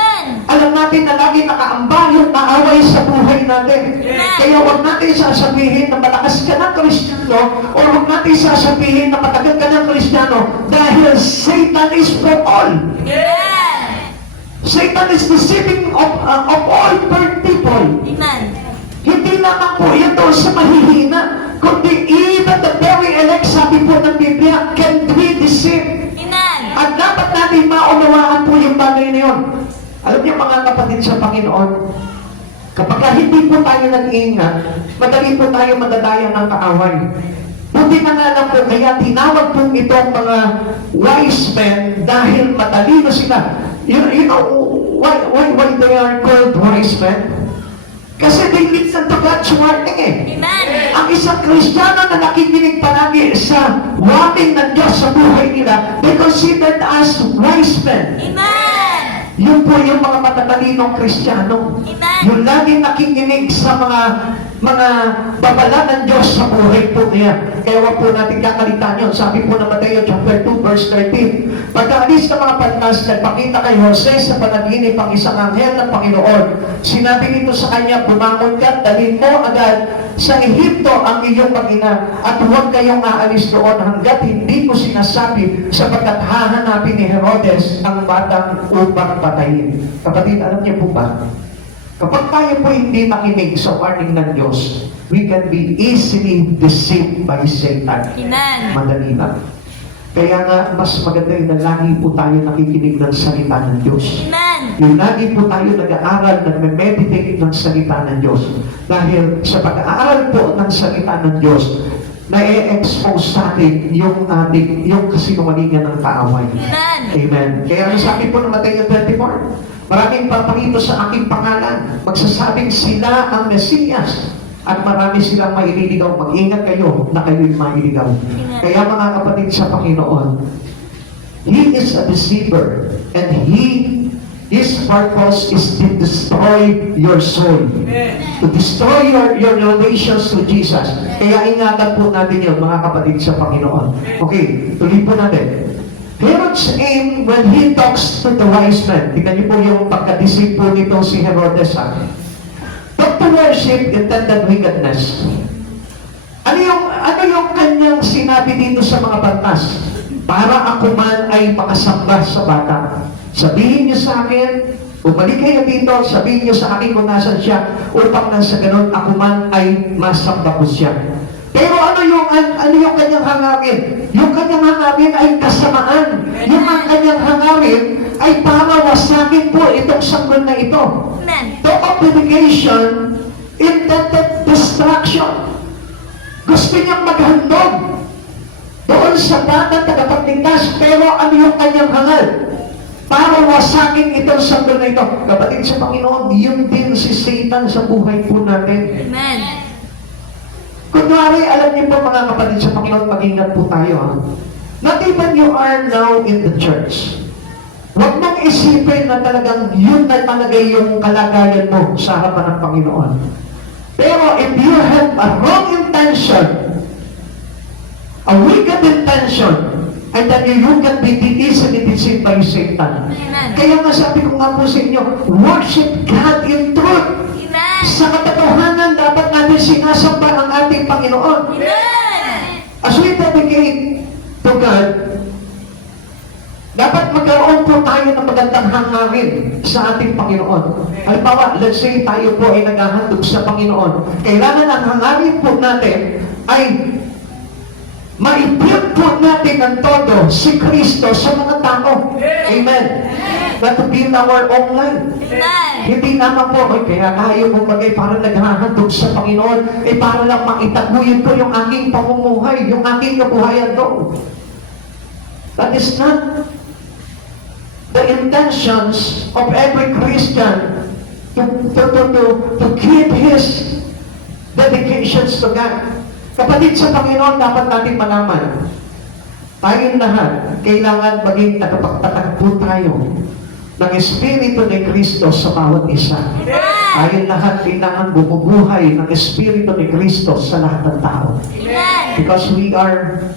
Alam natin na lagi nakaambal yung kaaway sa buhay natin. Kaya huwag natin sasabihin na malakas ka ng Kristiyano o huwag natin sasabihin na matagal ka ng Kristiyano dahil Satan is for all. Amen. Satan is deceiving of all people. Amen. Hindi lamang po ito sa mahihina, kundi even the very elect, sabi po ng Biblia, can be deceived. Amen. At dapat natin maunawaan po yung bagay na yun. Alam niyo mga kapatid sa Panginoon, kapag hindi po tayo nag-iingat, madali po tayo madadaya ng kaaway. Buti na nga lang po, kaya tinawag po itong mga wise men dahil matalino sila. You know why they are called wise men? Kasi they listen to God's warning eh. Amen. Ang isang Kristiyano na nakikinig palagi sa warning ng Diyos sa buhay nila, they considered us wise men. Amen. Yun po yung mga matatalinong Kristiyano. Amen. Yung laging nakikinig sa mga babala ng Diyos sa buhay po niya. Kaya wag po natin kakalitan yun. Sabi po ng Mateo chapter 2 verse 13. Pagkaalis ng mga pantas, nagpakita kay Jose sa panaginip ang isang anghel ng Panginoon. Sinabi nito sa kanya, bumangon ka, dalhin mo agad sa Ehipto ang iyong pag-ina at huwag kayong aalis doon hanggat hindi ko sinasabi sapagkat hahanapin ni Herodes ang batang upang patayin. Kapatid, alam niyo po ba? Kapag tayo po hindi makinig sa warning ng Diyos, we can be easily deceived by Satan. Amen. Madali lang. Kaya nga, mas maganda yun na lagi po tayo nakikinig ng salita ng Diyos. Amen. Yung lagi po tayo nag-aaral, nagme-meditate ng salita ng Diyos. Dahil sa pag-aaral po ng salita ng Diyos, na i-expose sa atin yung kasinungalingan ng kaaway. Amen. Amen. Kaya ang sabi po ng Mateo 24, maraming papangito sa aking pangalan, magsasabing sila ang Mesiyas, at marami silang maililigaw. Mag-ingat kayo na kayo'y maililigaw. Kaya mga kapatid sa Panginoon, He is a deceiver, and His purpose is to destroy your soul. To destroy your relations to Jesus. Kaya ingatan po natin yun, mga kapatid sa Panginoon. Okay, tuloy po natin. Herod's aim when he talks to the wise men. Tingnan niyo po yung pagka-deceive po nito si Herodes. Not to worship intended wickedness. Ano yung kanyang sinabi dito sa mga batas? Para ako man ay makasamba sa bata. Sabihin niyo sa akin, bumalik kayo dito, sabihin niyo sa akin kung nasan siya, upang nang sa ganun ako man ay masamba ko siya. Pero ano yung kanyang hangarin? Yung kanyang hangarin ay kasamaan. Yung kanyang hangarin ay para wasakin po itong sanggol na ito. Amen. The obligation intended destruction. Gusto niyang maghandog doon sa batang tagapagligtas, pero ano yung kanyang hangal? Para wasakin itong sanggol na ito. Kapatid sa Panginoon, yun din si Satan sa buhay po natin. Amen. Kunwari, alam niyo po mga kapatid sa Panginoon, mag-ingat po tayo. Not even you are now in the church. Huwag mong isipin na talagang yun na talaga yung kalagayan mo sa harapan ng Panginoon. Pero if you have a wrong intention, a wicked intention, and then you can be easily deceived by Satan. Amen. Kaya nga sabi ko nga po sa inyo, worship God in truth. Amen. Sa katotohanan, dapat natin sinasamba ang ating Panginoon. Amen. As we dedicate to God, dapat magkaroon po tayo ng magandang hangarin sa ating Panginoon. Halimbawa, let's say tayo po ay naghahandog sa Panginoon. Kailangan ang hangarin po natin ay ma-build po natin ng todo si Kristo sa mga tao. Amen. Not to build our own life. Amen. Hindi naman po, kaya tayo kumagay para naghahandog sa Panginoon, para lang makitaguyod ko yung aking pamumuhay, yung aking kabuhayan doon. That is not the intentions of every Christian to keep his dedications to God. Kapatid sa Panginoon, dapat natin malaman, tayong lahat, kailangan maging tagapagtatagpo tayo ng Espiritu ni Kristo sa bawat isa. Tayong lahat, kailangan bumubuhay ng Espiritu ni Kristo sa lahat ng tao. Amen. Because we are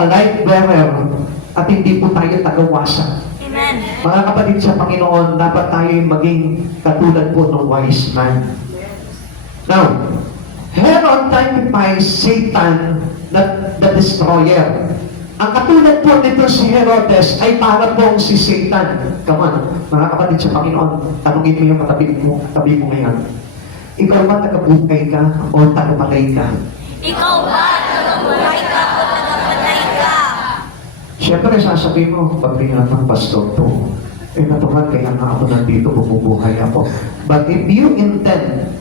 a light bearer at hindi po tayo tagawasa. Amen. Mga kapatid sa Panginoon, dapat tayo maging katulad po ng wise man. Now, Herod typifies Satan, the destroyer. Ang katulad po nito si Herodes ay para pong si Satan. Come on, mga kapatid sa Panginoon, tanungin mo yung tabi mo ngayon. Ikaw ba tagabukay ka o tagapatay ka? Ikaw ba? Tagabuhay ka o tagapatay ka? Siyempre, sasabihin mo, pag ng pastor to, natural, kaya nga ako nandito, bumubuhay ako. But if you intend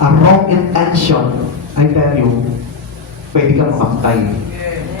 a wrong intention, I tell you, pwede ka makamatay.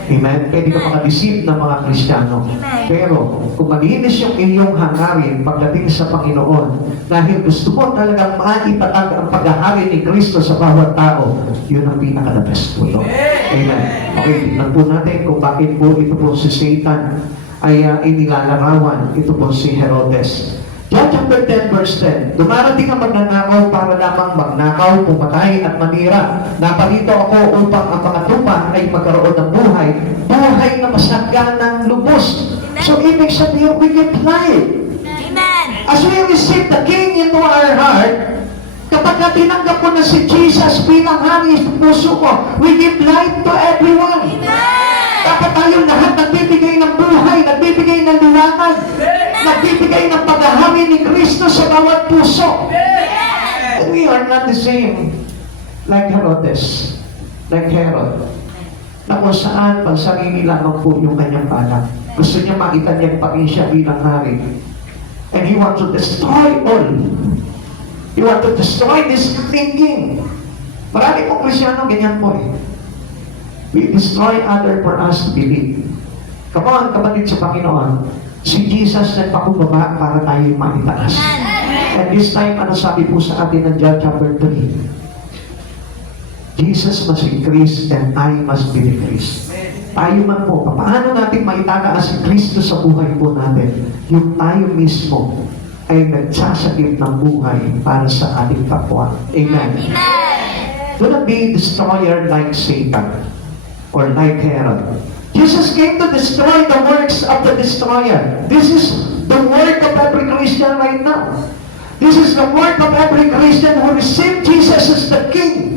Amen? Pwede ka makadeceive ng mga Kristiyano. Pero, kung malinis yung inyong hangarin pagdating sa Panginoon, dahil gusto mo talagang maipatag ang paghahari ni Kristo sa bawat tao, yun ang pinaka-the best po ito. Amen. Okay, tignan po natin kung bakit po ito po si Satan ay inilalarawan. Ito po si Herodes. John chapter 10 verse 10, dumarating ang magnanakaw para lamang magnakaw, pumatay at manira. Naparito ako upang ang mga tupa ay magkaroon ng buhay, buhay na masaganang lubos. So ibig sabihin, we give life. Amen. As we receive the King into our heart, kapag tinanggap ko na si Jesus bilang hari sa puso ko, we give life to everyone. Dapat tayong lahat nagbibigay ng buhay, nagbibigay ng liwanag, nagbibigay ng paghahari ni Kristo sa bawat puso. And we are not the same like Herodes, like Herod, na kung saan pang sarili lamang po yung kanyang balak. Gusto niya makita niya pa rin siya bilang hari. And he wants to destroy all. He wants to destroy this thinking. Marami pong Kristyano ganyan po eh. We destroy other for us to believe. Come on, kapatid sa Panginoon, si Jesus nagpakubaba para tayo maitaas. And this time, ano sabi po sa atin ng John chapter 3? Jesus must increase and I must be decrease. Tayo man po, paano natin maitataas si Kristo sa buhay po natin? Yung tayo mismo ay nagsasakit ng buhay para sa ating kapwa. Amen. Do not be a destroyer like Satan or like Herod. Jesus came to destroy the works of the destroyer. This is the work of every Christian right now. This is the work of every Christian who received Jesus as the King.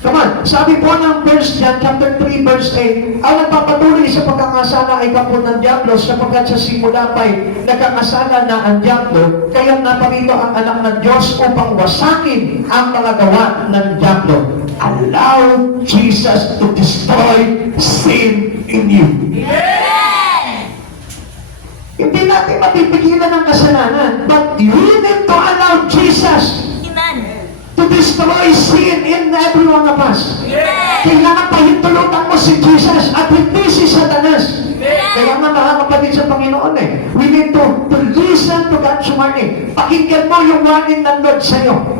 Come on, sabi po ng verse John chapter 3 verse 8, ang nagpapatuloy sa pagkakasala ay kapon ng Diablo sapagkat sa simula pa'y nagkakasala na ang Diablo, kaya naparito ang anak ng Diyos upang wasakin ang mga gawa ng Diablo. Allow Jesus to destroy sin in you. Hindi natin mapipigilan ang kasalanan, but you need to allow Jesus to destroy sin in every one of us. Kailangan pahintulutan mo si Jesus at hindi si Satanas. Kaya nga mga kapatid sa Panginoon we need to listen to God's warning. Pakinggan mo yung warning ng Lord sa'yo.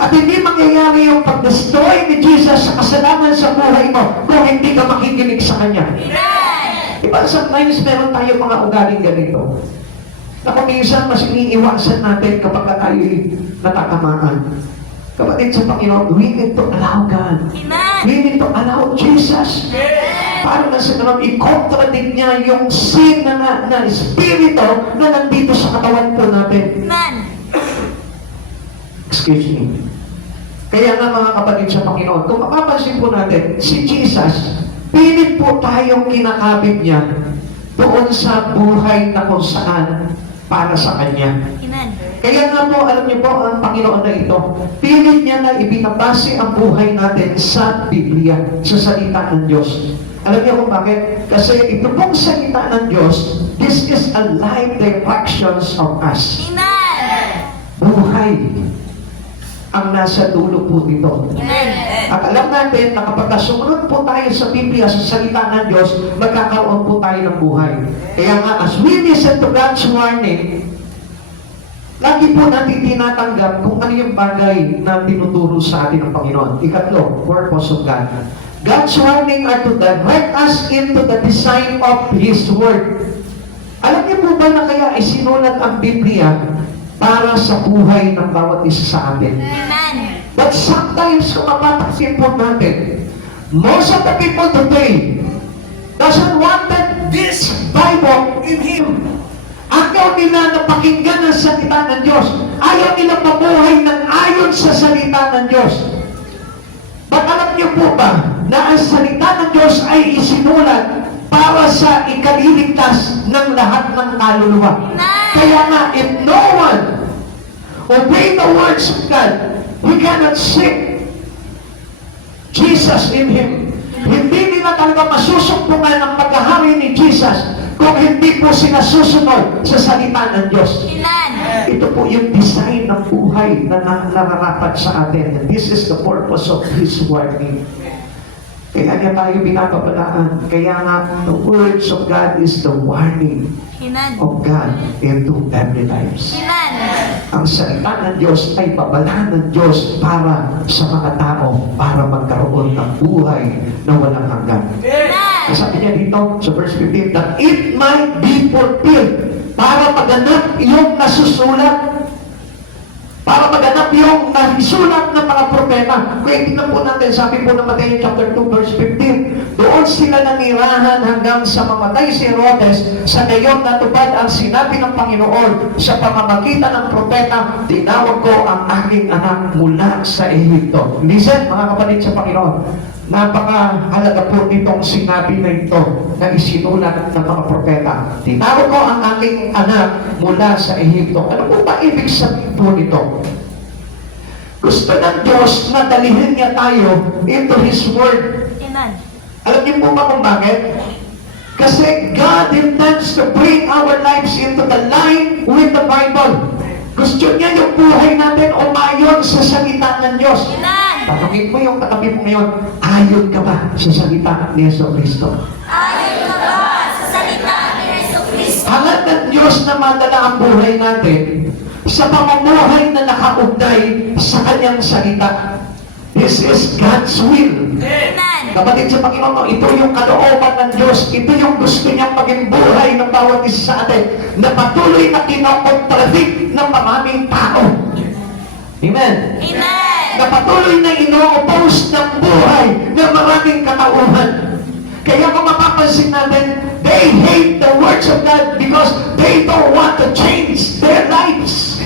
At hindi mangyayari yung pag-destroy ni Jesus sa kasalanan sa buhay mo kung hindi ka makikinig sa Kanya. Diba, sometimes meron tayo mga ugaling ganito na kung minsan mas iniiwasan natin kapag tayo'y natatamaan. Kapatid sa Panginoon, we need to allow God. We need to allow Jesus. Para na sa ganun, i-contradict niya yung sin na espiritu na nandito sa katawan po natin. Excuse me. Kaya nga mga kapatid sa Panginoon, kung mapapansin po natin, si Jesus, pilit po tayong kinakabit niya doon sa buhay na kung saan para sa Kanya. Kaya nga po, alam niyo po, ang Panginoon na ito, pilit niya na ibinabase ang buhay natin sa Biblia, sa salita ng Diyos. Alam niyo kung bakit? Kasi ito pong salita ng Diyos, this is a life directions of us. Buhay ang nasa dulo po nito. At alam natin na kapag sumunod po tayo sa Biblia, sa salita ng Diyos, magkakaroon po tayo ng buhay. Kaya nga, as we listen to God's warning, lagi po natin tinatanggap kung ano yung bagay na tinuturo sa atin ng Panginoon. Ikatlo, purpose of God. God's warning are to direct us into the design of His Word. Alam niyo po ba na kaya isinulat ang Biblia para sa buhay ng bawat isa sa atin? But sometimes, kung mapapansin po natin, most of the people today doesn't want this Bible in Him. Ayaw nila na pakinggan ang salita ng Diyos. Ayaw nila mabuhay ng ayon sa salita ng Diyos. But alam niyo po ba na ang salita ng Diyos ay isinulat para sa ikaliligtas ng lahat ng kaluluwa. Kaya nga, if no one obey the words of God, we cannot seek Jesus in Him. Hindi nila talaga masusumpungan ang paghahari ni Jesus kung hindi po sila susunod sa salita ng Diyos. Ito po yung design ng buhay na nararapat sa atin. And this is the purpose of His warning. Kaya niya tayo binababalaan. Kaya nga, the words of God is the warning of God into every lives. Ang salita ng Diyos ay babala ng Diyos para sa mga tao, para magkaroon ng buhay na walang hanggan. Sabi niya dito sa verse 15, that it might be fulfilled, para maganap yung nasusulat, para maganap yung nasusulat ng mga propeta. Kaya tingnan po natin, sabi po ng Matthew chapter 2 verse 15, doon sila nanirahan hanggang sa mamatay si Herodes, sa gayon natupad ang sinabi ng Panginoon sa pamamagitan ng propeta, tinawag ko ang aking anak mula sa Ehipto. Listen, mga kapatid sa Panginoon, napakahalaga po nitong sinabi na ito na isinulat ng mga propeta. Tinawag ko ang aking anak mula sa Ehipto. Ano po ba ibig sabihin po nito? Gusto ng Diyos na dalihin niya tayo into His Word. Alam niyo po ba kung bakit? Kasi God intends to bring our lives into the line with the Bible. Gusto niya yung buhay natin umayon sa salita ng Diyos. Tanungin mo yung katabi mo ngayon, ayon ka ba sa salita ni Yeso Cristo? Ayon ka ba sa salita ni Yesu Kristo? Hangat ng Diyos na madala ang buhay natin sa pamumuhay na nakaugnay sa Kanyang salita. This is God's will. Amen. Kapatid sa Panginoon, ito yung kalooban ng Diyos. Ito yung gusto niyang maging buhay ng bawat isa sa atin na patuloy na kinokontradict ng maraming tao. Amen. Amen. Na patuloy na ino-oppose ng buhay ng maraming katauhan. Kaya kung mapapansin natin, they hate the words of God because they don't want to change their lives.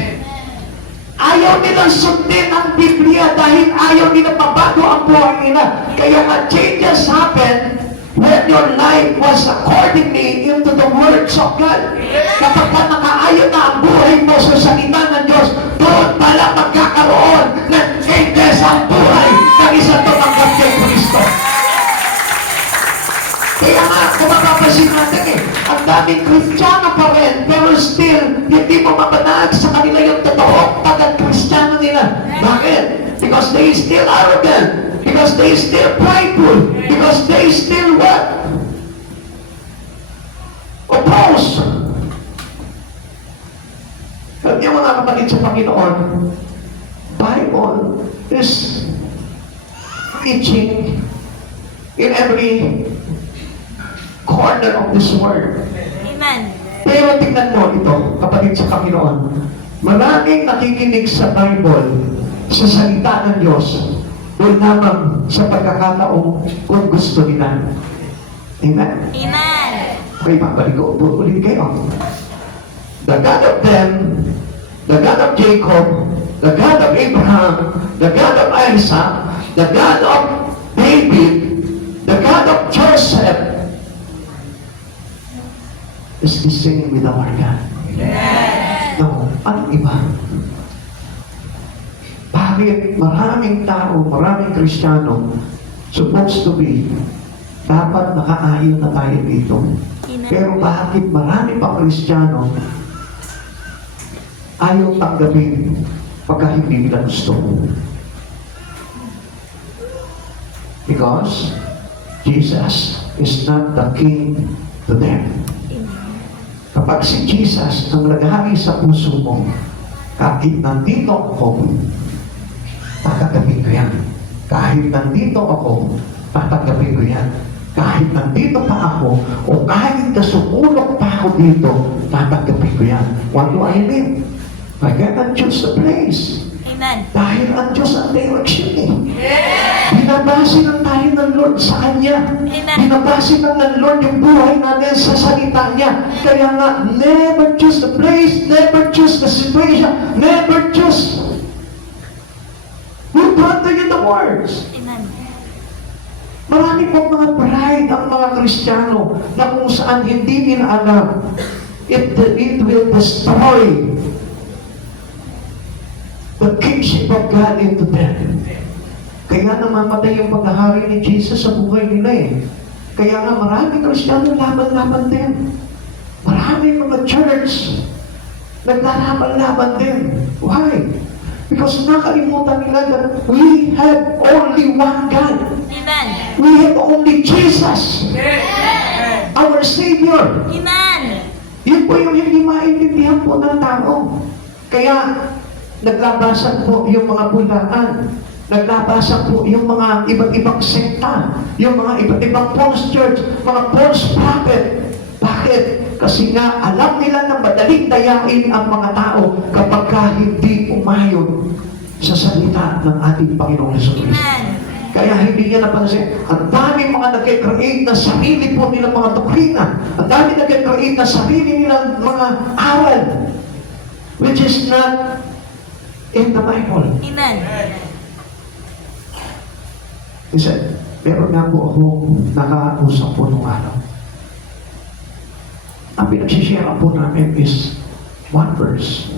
Ayaw nilang sundin ang Biblia dahil ayaw nila mabago ang buhay nila. Kaya nga changes happen when your life was accordingly into the words of God. Kapag ka nakaayon na ang buhay mo sa salita ng Diyos, doon pala magkakaroon ng changes ang buhay ng isang tumanggap kay Kristo. Kaya nga, kung mapapansin natin ang daming Kristiyano pa rin, pero still, hindi mo mapanag sa kanila yung totoong pagkat-Kristiyano nila. Bakit? Because they still arrogant. Because they still prideful. Because they still what? Oppose. Alam niyo mga kapatid sa Panginoon, Bible is teaching in every corner of this world. Amen. Pero tingnan mo ito, kapatid sa Panginoon. Maraming nakikinig sa Bible, sa salita ng Diyos, doon lamang sa pagkakataong kung gusto nila. Amen? Amen. Okay, babalik ko ulit kayo. The God of them, the God of Jacob, the God of Abraham, the God of Isaac, the God of David, the God of Joseph, is the same with our God. No, anong iba? Bakit maraming tao, maraming Kristiyano, supposed to be, dapat nakaayon na tayo dito. Pero bakit marami pang Kristiyano ayaw tanggapin pagka hindi nila gusto? Because Jesus is not the king to them. Kapag si Jesus ang naghari sa puso mo, kahit nandito ako, tatanggapin ko yan. Kahit nandito ako, tatanggapin ko yan. Kahit nandito pa ako, o kahit nasumulok pa ako dito, tatanggapin ko yan. What do I mean? I cannot choose the place. Amen. Dahil ang Diyos ang direction eh. Binabase lang tayo ng Lord sa Kanya. Amen. Binabase lang ng Lord yung buhay natin sa salita niya. Kaya nga, never choose the place, never choose the situation, never choose who brought to you the words. Amen. Marami pong mga pride ang mga Kristiyano na kung saan hindi nila alam, it will destroy the kingship of God into them. Kaya namamatay yung paghahari ni Jesus sa buhay nila eh. Kaya nga maraming Kristiyano laban-laban din. Maraming mga church naglalaban-laban din. Why? Because nakalimutan nila that we have only one God. Amen. We have only Jesus, our Savior. Amen. Yun po yung hindi maintindihan po ng tao. Kaya naglabasan po yung mga bulaan. Naglabasan po yung mga iba't ibang sekta. Yung mga iba't ibang false church, mga false prophet. Bakit? Kasi nga alam nila na madaling dayain ang mga tao kapag ka hindi umayon sa salita ng ating Panginoong Hesus Kristo. Amen. Kaya hindi niya napansin. Ang daming mga nag-create na sarili po nilang mga doktrina. Ang daming nag-create na sarili nilang mga aral. Which is not in the Bible. Amen. Kasi, meron nga po ako nakausap po nung araw. Ang pinagsishare po namin is one verse.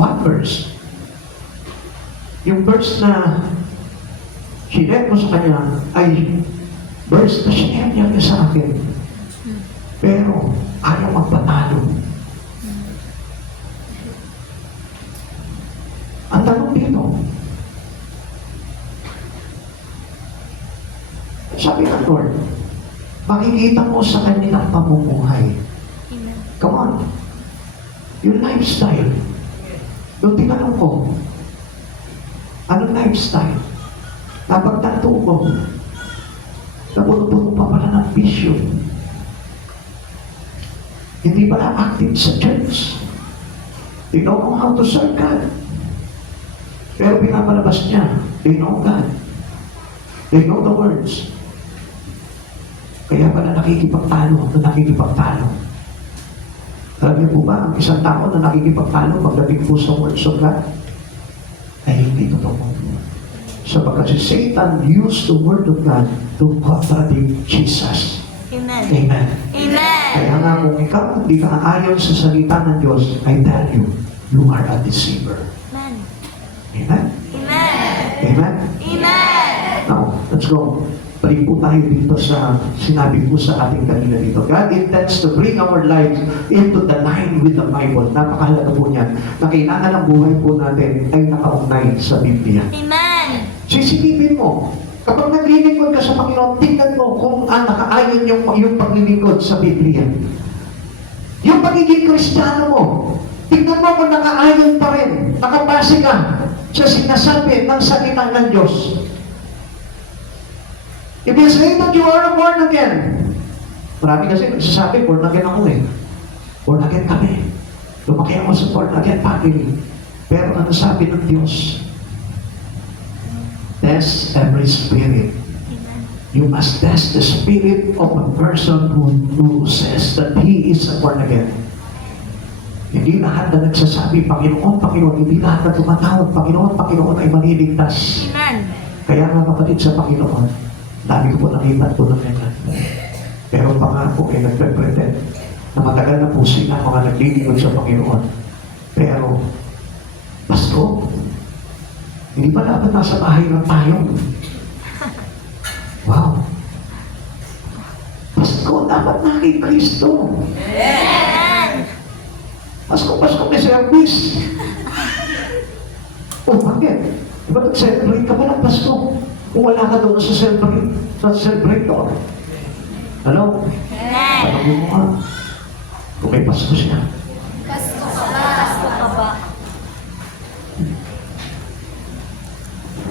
One verse. Yung verse na sinare ko sa kanya ay verse na sinare niya sa akin. Pero ayaw magpatalo. dito. Sabi ng Lord, makikita mo sa kanilang pamumuhay. Amen. Come on. Yung lifestyle. Yung tinanong ko, anong lifestyle? Napagtanto ko, napuno-puno pa pala ng vision. Hindi pala active sa church. They don't know how to serve God. Pero pinapalabas niya, they know God. They know the words. Kaya pala nakikipagtalo na nakikipagtalo. Alam niyo po ba, ang isang tao na nakikipagtalo pagdating po sa words of God, ay hindi totoo. Sapagkat si Satan used the word of God to contradict Jesus. Amen. Amen. Amen. Kaya nga kung ikaw hindi ka aayon sa salita ng Diyos, I tell you, you are a deceiver. Amen. Amen? Amen. Amen? Amen. Now, let's go. Balik po tayo dito sa sinabi po sa ating kanina dito. God intends to bring our lives into the line with the Bible. Napakahalaga po niyan na kailangan ang buhay po natin ay nakaugnay sa Biblia. Amen. Sisipin mo, kapag naglilingkod ka sa Panginoon, tingnan mo kung nakaayon yung paglilingkod sa Biblia. Yung pagiging Kristiyano mo, tingnan mo kung nakaayon pa rin, nakabase ka sa sinasabi ng salita ng Diyos. If you say that you are born again, marami kasi nagsasabi, born again ako eh. Born again kami. Lumaki ako sa born again family. Pero ano sabi ng Diyos? Test every spirit. Amen. You must test the spirit of a person who says that he is born again. Hindi lahat na nagsasabi, Panginoon, Panginoon, hindi lahat na tumatawag, Panginoon, Panginoon ay maliligtas. Amen. Kaya nga kapatid sa Panginoon, dami ko po nakita po ng ganyan. Pero pangako ay nagpe-pretend na matagal na po sila mga naglilingkod sa Panginoon. Pero, Pasko, hindi pa dapat nasa bahay ng tayo. Wow. Pasko, dapat na kay Kristo. Amen. Pasko, may service. Oh, bakit? Diba nag-celebrate ka pa ng Pasko? Kung wala ka doon sa celebrate ko. Ano? Amen. Tanongin mo nga. Kung may Pasko siya. Pasko ka ba? Pasko ka ba?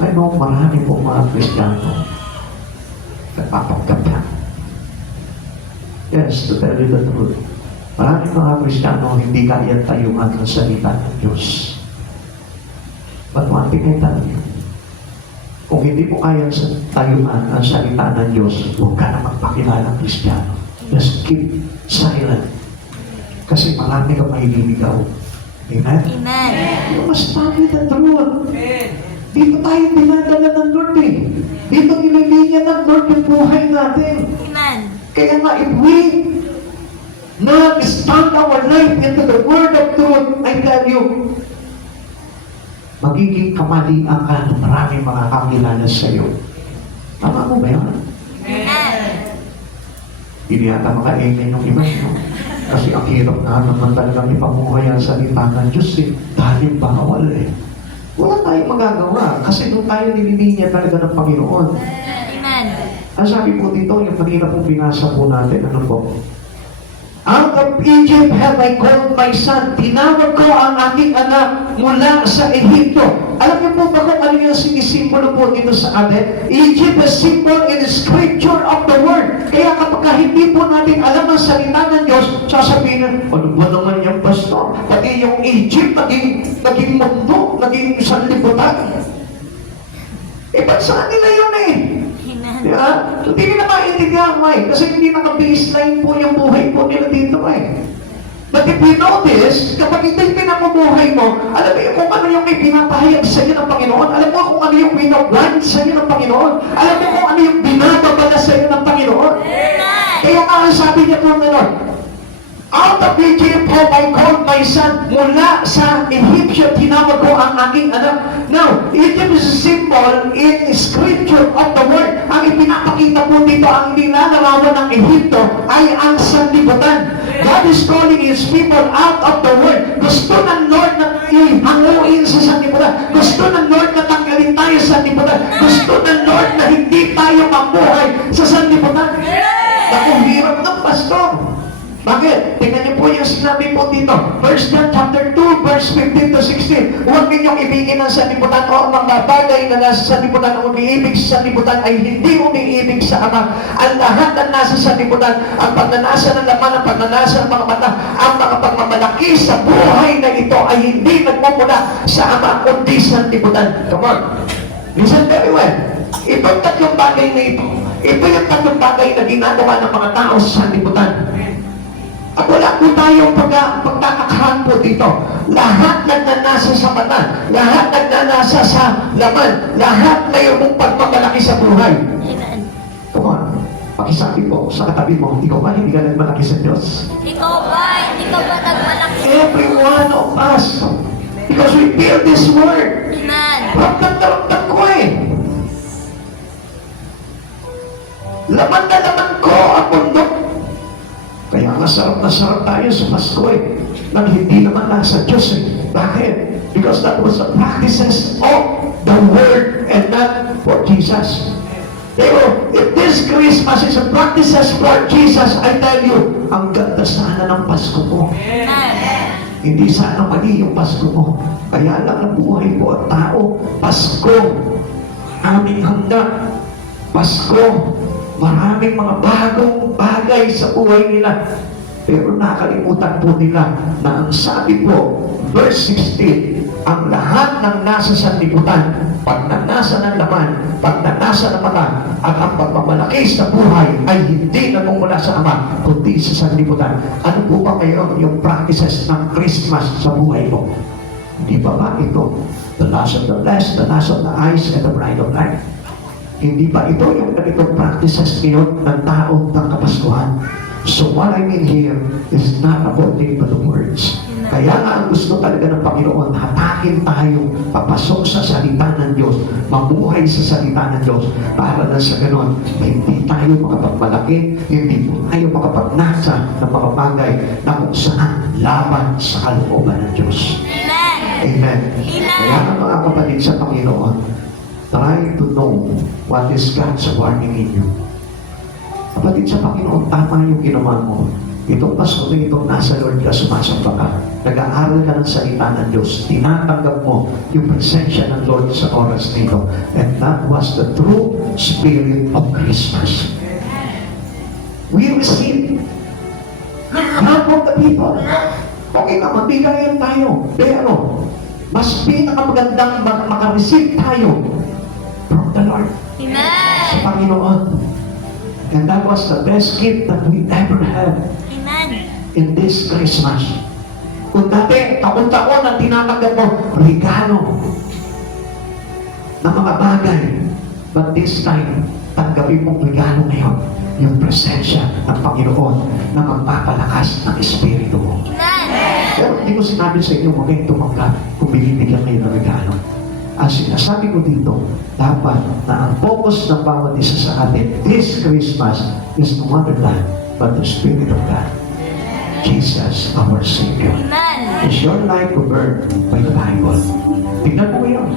I know marami pong mga Kristiyano nagpapanggap lang. Yes, to tell you the truth. Maraming mga Kristiyano hindi kaya tayuan ng salita ng Diyos. But one thing I tell you, kung hindi mo kaya sa tayuan ang salita ng Diyos, huwag ka na magpakilala ng Kristiyano. Just keep silent. Kasi marami ka maililigaw. Amen? Amen. You must stand with the truth. Dito tayo dinadala ng Lord eh. Dito nililinya ng Lord yung buhay natin. Amen. Kaya nga, if we not stand our life into the word of truth, I tell you, magiging kamalian ka ng maraming mga kakilala sa iyo. Tama mo ba yun? Amen. Hindi yata maka-amen yung iba, no? Kasi ang hirap na naman talagang ipamuhay ang salita ng Diyos eh. Dahil bawal eh. Wala tayong magagawa kasi doon tayo nililinya talaga ng Panginoon. Amen. Ang sabi po dito, yung kanina pong binasa po natin, ano po? Out of Egypt have I called my son. Tinawag ko ang aking anak mula sa Ehipto. Alam niyo po ba kung ano yung sinisimbolo po dito sa atin? Egypt is symbol in the scripture of the word. Kaya kapag hindi po natin alam ang salita ng Diyos, sasabihin, ano ba naman yung pastor? Pati yung Egypt, naging mundo, naging sanlibutan. Ba't saan nila yun eh? Amen. Diba? So, hindi nila maintindihan mo eh. Kasi hindi naka-baseline po yung buhay po nila dito eh. But if you notice, kapag hindi pinamumuhay mo, alam mo yung kung ano yung may pinapahayag sa iyo ng Panginoon, alam mo kung ano yung pinag-plan sa iyo ng Panginoon, alam mo kung ano yung binababala sa iyo ng Panginoon. Amen. Kaya nga ang sabi niya po ng Lord, out of Egypt have I called my son. Mula sa Egyptian, tinawag ko ang aking anak. Now, Egypt is a symbol in scripture of the word. Ang ang ipinapakita po dito, ang nilalarawan ng Ehipto ay ang sanlibutan. God is calling His people out of the world. Gusto ng Lord na ihanguin sa sanlibutan. Gusto ng Lord na tanggalin tayo sa sanlibutan. Gusto ng Lord na hindi tayo mabuhay sa sanlibutan. Naku, hirap ng pastor. Bakit? Tingnan niyo po yung sinabi po dito. 1 John chapter 2, verse 15 to 16. Huwag ninyong ibigin ang sanlibutan o ang mga bagay na nasa sanlibutan. Ang umiibig sa sanlibutan ay hindi umiibig sa Ama. Ang lahat na nasa sanlibutan, ang pagnanasa ng laman, ang pagnanasa ng mga mata, ang mga pagmamalaki sa buhay na ito ay hindi nagmumula sa Ama, kundi sa sanlibutan. Come on. Listen very well. Itong tatlong bagay na ito, ito yung tatlong bagay na ginagawa ng mga tao sa sanlibutan. At wala po tayong pagtatakahan po dito. Lahat nagnanasa sa mata, lahat nagnanasa sa laman, lahat na yung pagmamalaki sa buhay. Amen. Come on, pakisabi po sa katabi mo, ikaw ba hindi ka nagmalaki sa Diyos? Ikaw ba? Hindi ka ba nagmalaki? Every one of us, because we feel this word. Amen. Ramdam ko eh. Laman na laman ko ang mundo. Kaya nga sarap na sarap tayo sa Pasko eh. Nang hindi naman nasa Diyos eh. Bakit? Because that was the practices of the Word and not for Jesus. Pero if this Christmas is a practices for Jesus, I tell you, ang ganda sana ng Pasko mo. Amen. Hindi sana mali yung Pasko mo. Kaya lang ang buhay po at tao, Pasko, aming handa. Pasko, maraming mga bagong bagay sa buhay nila. Pero nakalimutan po nila na ang sabi po, verse 16, ang lahat ng nasa sanlibutan, pagnanasa ng laman, pagnanasa ng mata, at ang pagmamalaki sa buhay ay hindi nagmumula sa Ama, kundi sa sanlibutan. Ano po ba ngayon yung practices ng Christmas sa buhay mo? Hindi ba ba ito? The last of the blessed, the last of the eyes, and the bride of life. Hindi ba ito yung ganitong practices ngayon ng tao ng Kapaskuhan? So what I mean here is not according to the words. Kaya nga ang gusto talaga ng Panginoon, hatakin tayo, papasok sa salita ng Diyos, mabuhay sa salita ng Diyos, para na sa ganon, hindi tayo makapagmalaki, hindi po tayo makapagnasa ng mga bagay na kung saan laban sa kalooban ng Diyos. Amen. Amen. Amen. Kaya nga mga kapatid sa Panginoon, try to know what is God's warning in you. Kapatid sa Panginoon, tama yung ginawa mo. Itong Pasko na itong nasa Lord ka, sumasamba ka. Nag-aaral ka ng salita ng Diyos. Tinatanggap mo yung presensya ng Lord sa oras nito. And that was the true spirit of Christmas. We receive half of the people. Okay nga, magbigayan tayo. Pero, mas pinakamagandang makareceive tayo from the Lord. Amen. Sa Panginoon. And that was the best gift that we ever had Amen. in this Christmas. Kung dati, taon-taon ang tinatanggap mo, regalo ng mga bagay. But this time, tanggapin mong regalo ngayon, yung presensya ng Panginoon na magpapalakas ng Espiritu mo. Amen. Pero hindi ko sinabi sa inyo, huwag kayong tumanggap kung binibigyan kayo ng regalo. Ang sinasabi ko dito, dapat na ang focus ng bawat isa sa atin this Christmas is no other than but the Spirit of God. Jesus, our Savior. Amen. Is your life governed by the Bible? Tingnan mo yun.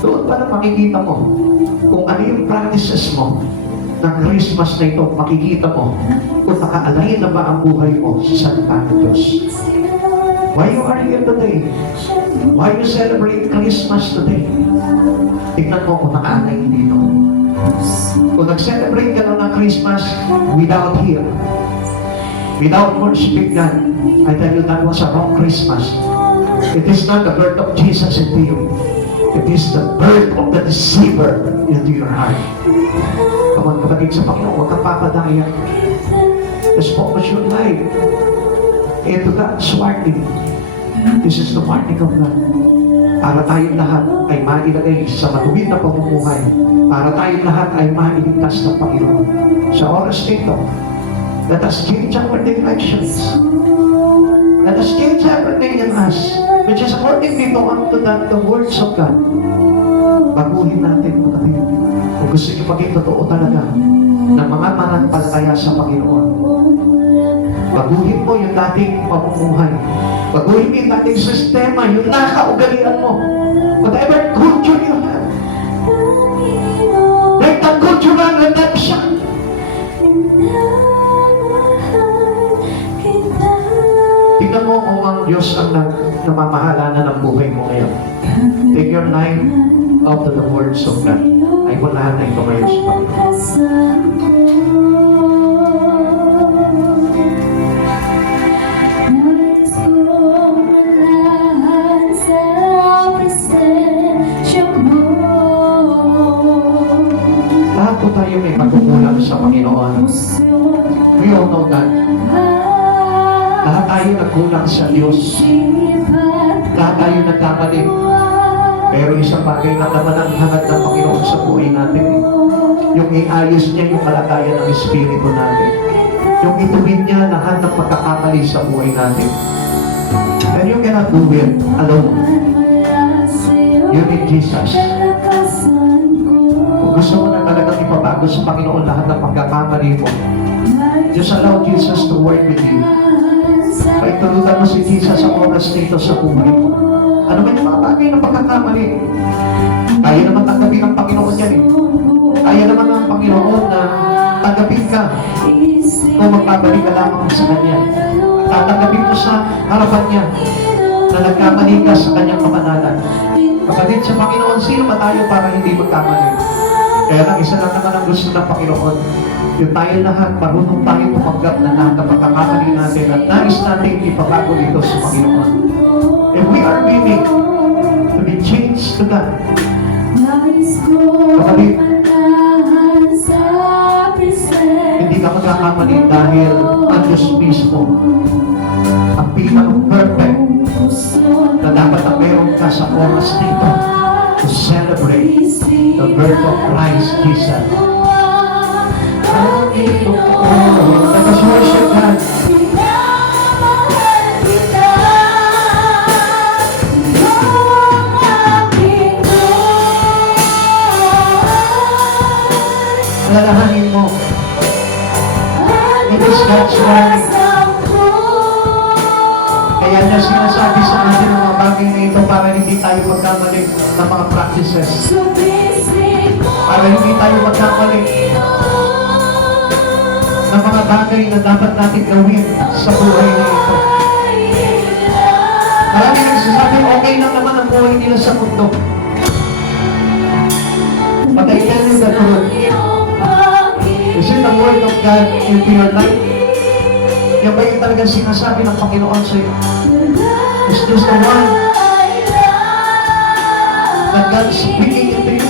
Doon pa na makikita mo kung ano yung practices mo ng Christmas na ito, makikita mo kung nakaalay na ba ang buhay mo sa salita ng Diyos. Why you are here today? Why you celebrate Christmas today? Tignan mo kung nakaalay dito. Kung nag-celebrate ka lang ng Christmas without here, without worshiping God, I tell you that was a wrong Christmas. It is not the birth of Jesus into you. It is the birth of the deceiver into your heart. Come on, kapatid sa Panginoon, huwag kang papadaya. Just focus your life into God's warning. This is the warning of God. Para tayong lahat ay mailagay sa matuwid na pamumuhay. Para tayong lahat ay mailigtas ng Panginoon. Sa oras nito, let us change our directions. Let us change everything in us, which is according dito unto the words of God. Baguhin natin, kapatid. Kung gusto niyo maging totoo talaga ng mga mananampalataya sa Panginoon, baguhin mo yung dating pamumuhay. Baguhin mo yung dating sistema, yung nakaugalian mo. Whatever culture you have. Like the cultural redemption. Tingnan mo kung ang Diyos ang namamahala na ng buhay mo ngayon. Take your life out to the words of God. Ay mo lahat na ito ngayon sa Panginoon. Lahat po tayo may pagkukulang sa Panginoon. We all know that. Lahat tayo nagkulang sa Diyos. Lahat tayo nagkamali. Pero isang bagay lang naman ang hangad ng Panginoon sa buhay natin. Yung iayos niya yung kalagayan ng Espiritu natin. Yung ituwid niya lahat ng pagkakamali sa buhay natin. And you cannot do it alone. You need Jesus. Kung gusto mo na talagang ipabago sa Panginoon lahat ng pagkakamali mo, just allow Jesus to work with you. Paitulutan mo si Jesus sa oras nito sa buhay mo. Ano man yung mga bagay ng pagkakamali? Kaya naman tanggapin ng Panginoon yan eh. Kaya naman ng Panginoon na tanggapin ka kung magbabalik ka lamang sa Kanya. Tatanggapin mo sa harapan niya na nagkamali ka sa Kanyang kapanalan. Kapatid sa Panginoon, sino ba tayo para hindi magkamali? Kaya lang, isa lang naman ang gusto ng Panginoon. Yung tayo lahat, marunong tayo tumanggap na lahat ng pagkakamali natin at nais natin ipabago dito sa Panginoon. If we are willing to be changed to God, kapatid, hindi ka magkakamali dahil ang Diyos mismo ang pinaka-perfect na dapat na meron ka sa oras dito to celebrate the birth of Christ Jesus. Let us worship God. Alalahanin mo, it is God's word. Kaya niya sinasabi sa atin ng mga bagay na ito para hindi tayo magkamali ng mga practices. Para hindi tayo magkamali ng mga bagay na dapat natin gawin sa buhay na ito. Marami nagsasabi, okay lang naman ang buhay nila sa mundo. But I tell you the truth. Is it the word of God into your life? Yan ba yung talagang sinasabi ng Panginoon sa iyo? Is this the one that God is speaking into you?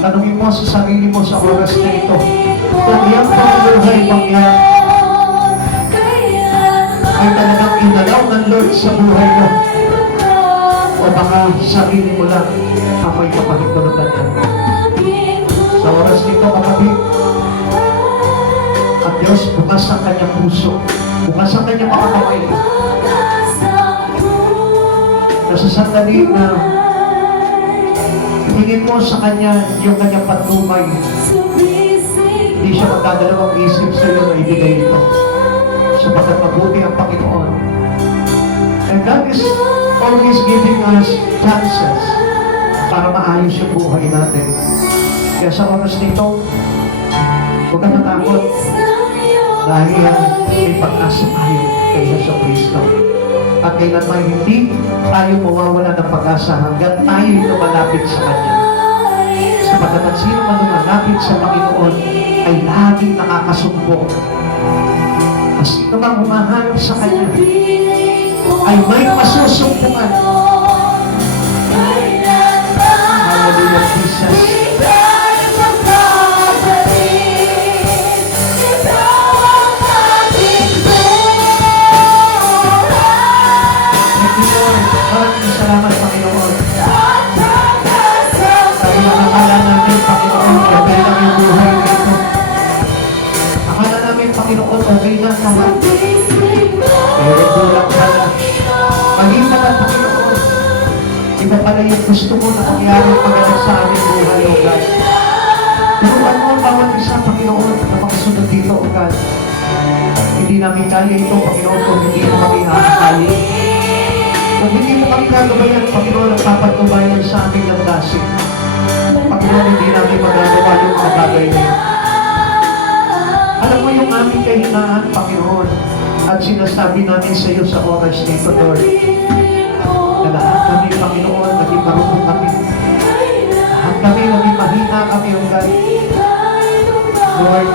Tanungin mo sa sarili mo sa oras na ito. Kung yan pangbuhay bang yan ay talagang inalaw ng Lord sa buhay mo. O baka sarili mo lang ang may kapahintulutan yan. Sa oras nito, kapatid, at Diyos, bukas ang kanyang puso, bukas ang kanyang mga kamay. Nasa sandali na tingin mo sa kanya yung kanyang patnubay, hindi siya magdadalawang isip sa iyo na ibigay ito. Sapagkat mabuti ang Panginoon. And God is always giving us chances para maayos yung buhay natin. Kaya sa oras nito, huwag kang natakot dahil may pag-asa tayo kay Yesu Cristo. At kailanman hindi tayo mawawala ng pag-asa hanggang tayo lumalapit sa Kanya. Sapagkat ang sino man lumalapit sa Panginoon ay laging nakakasumbong. At sino man humahanap sa Kanya ay may masusumbungan. Hallelujah, Jesus. Maraming salamat, Panginoon. Dahil akala namin, Panginoon, okay lang yung buhay nito. Akala namin, Panginoon, okay lang naman. Pero kulang pala. Maging naman, Panginoon. yung gusto mo na mangyari pagdating sa aming buhay, O God. Turuan mo ang bawat isa, Panginoon, na makasunod dito, O God. Hindi namin kaya ito, Panginoon, kung hindi mo kami nakakali. Kung hindi mo kami nagabayan, Panginoon, ang papatubayan sa aming landasin. Panginoon, hindi namin magagawa yung mga bagay na yun. Alam mo yung aming kahinaan, Panginoon, at sinasabi namin sa iyo sa oras nito, Lord, na lahat kami, Panginoon, naging marunong kami. Lahat kami, naging mahina kami, O God. Lord,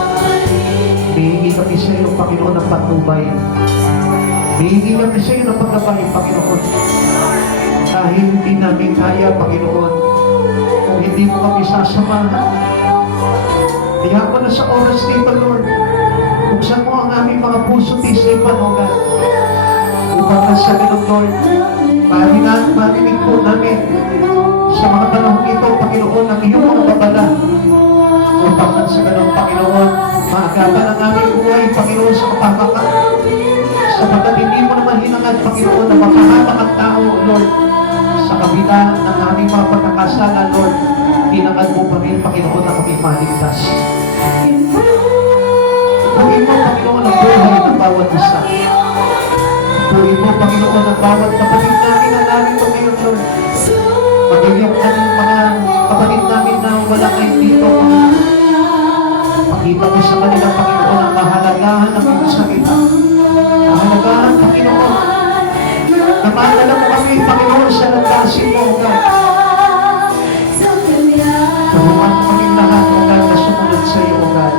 hihingi kami sa iyo, Panginoon, ng patnubay. Hihingi kami sa iyo ng pagkabay, Panginoon. Dahil hindi namin kaya, Panginoon, kung hindi mo kami sasamahan. Kaya ako na sa oras nito, Lord, buksan mo ang aming mga puso at isipan, O God. Upang nasa ganun, Lord, marinig po namin sa mga panahon ito, Panginoon, ang iyong mga babala. Upang nasa ganun, Panginoon, maagapan ang aming buhay, Panginoon, sa kapakakan. Sapagkat hindi mo naman hinangad, Panginoon, na makahamak ang tao, Lord, sa kabila ng aming mga pagkakasala, Lord. Hinangad mo kami, Panginoon, na kami maligtas. Puhin mo, Panginoon, ang buhay ng bawat isa. Puhin mo, Panginoon, ang bawat kapatid namin na narito ngayon, Lord. Maging yung mga kapatid namin na wala kayo dito, Panginoon. Pakita mo sa kanila, Panginoon, ang kahalagahan ng iyong salita. Kahalagahan, Panginoon. Namadala mo kami, Panginoon, sa landasin mo, O God. Turuan mo kami lahat, O God, na sumunod sa iyo, O God.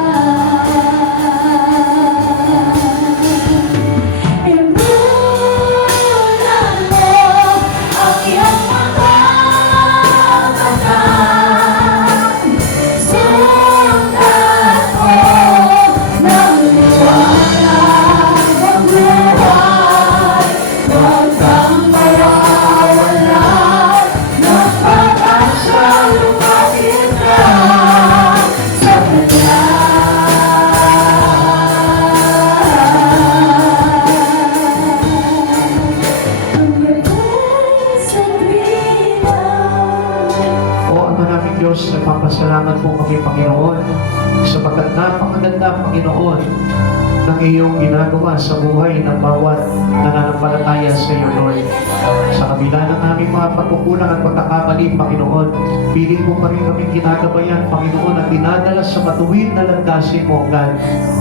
Diyos, nagpapasalamat po kami, Panginoon, sapagkat napakaganda, Panginoon, ng iyong ginagawa sa buhay ng bawat nananampalataya sa iyo, Lord. Sa kabila ng aming mga pagkukulang at pagkakamali, Panginoon, pilit mo pa rin kami ginagabayan, Panginoon, at dinadala sa matuwid na landasin mo, God.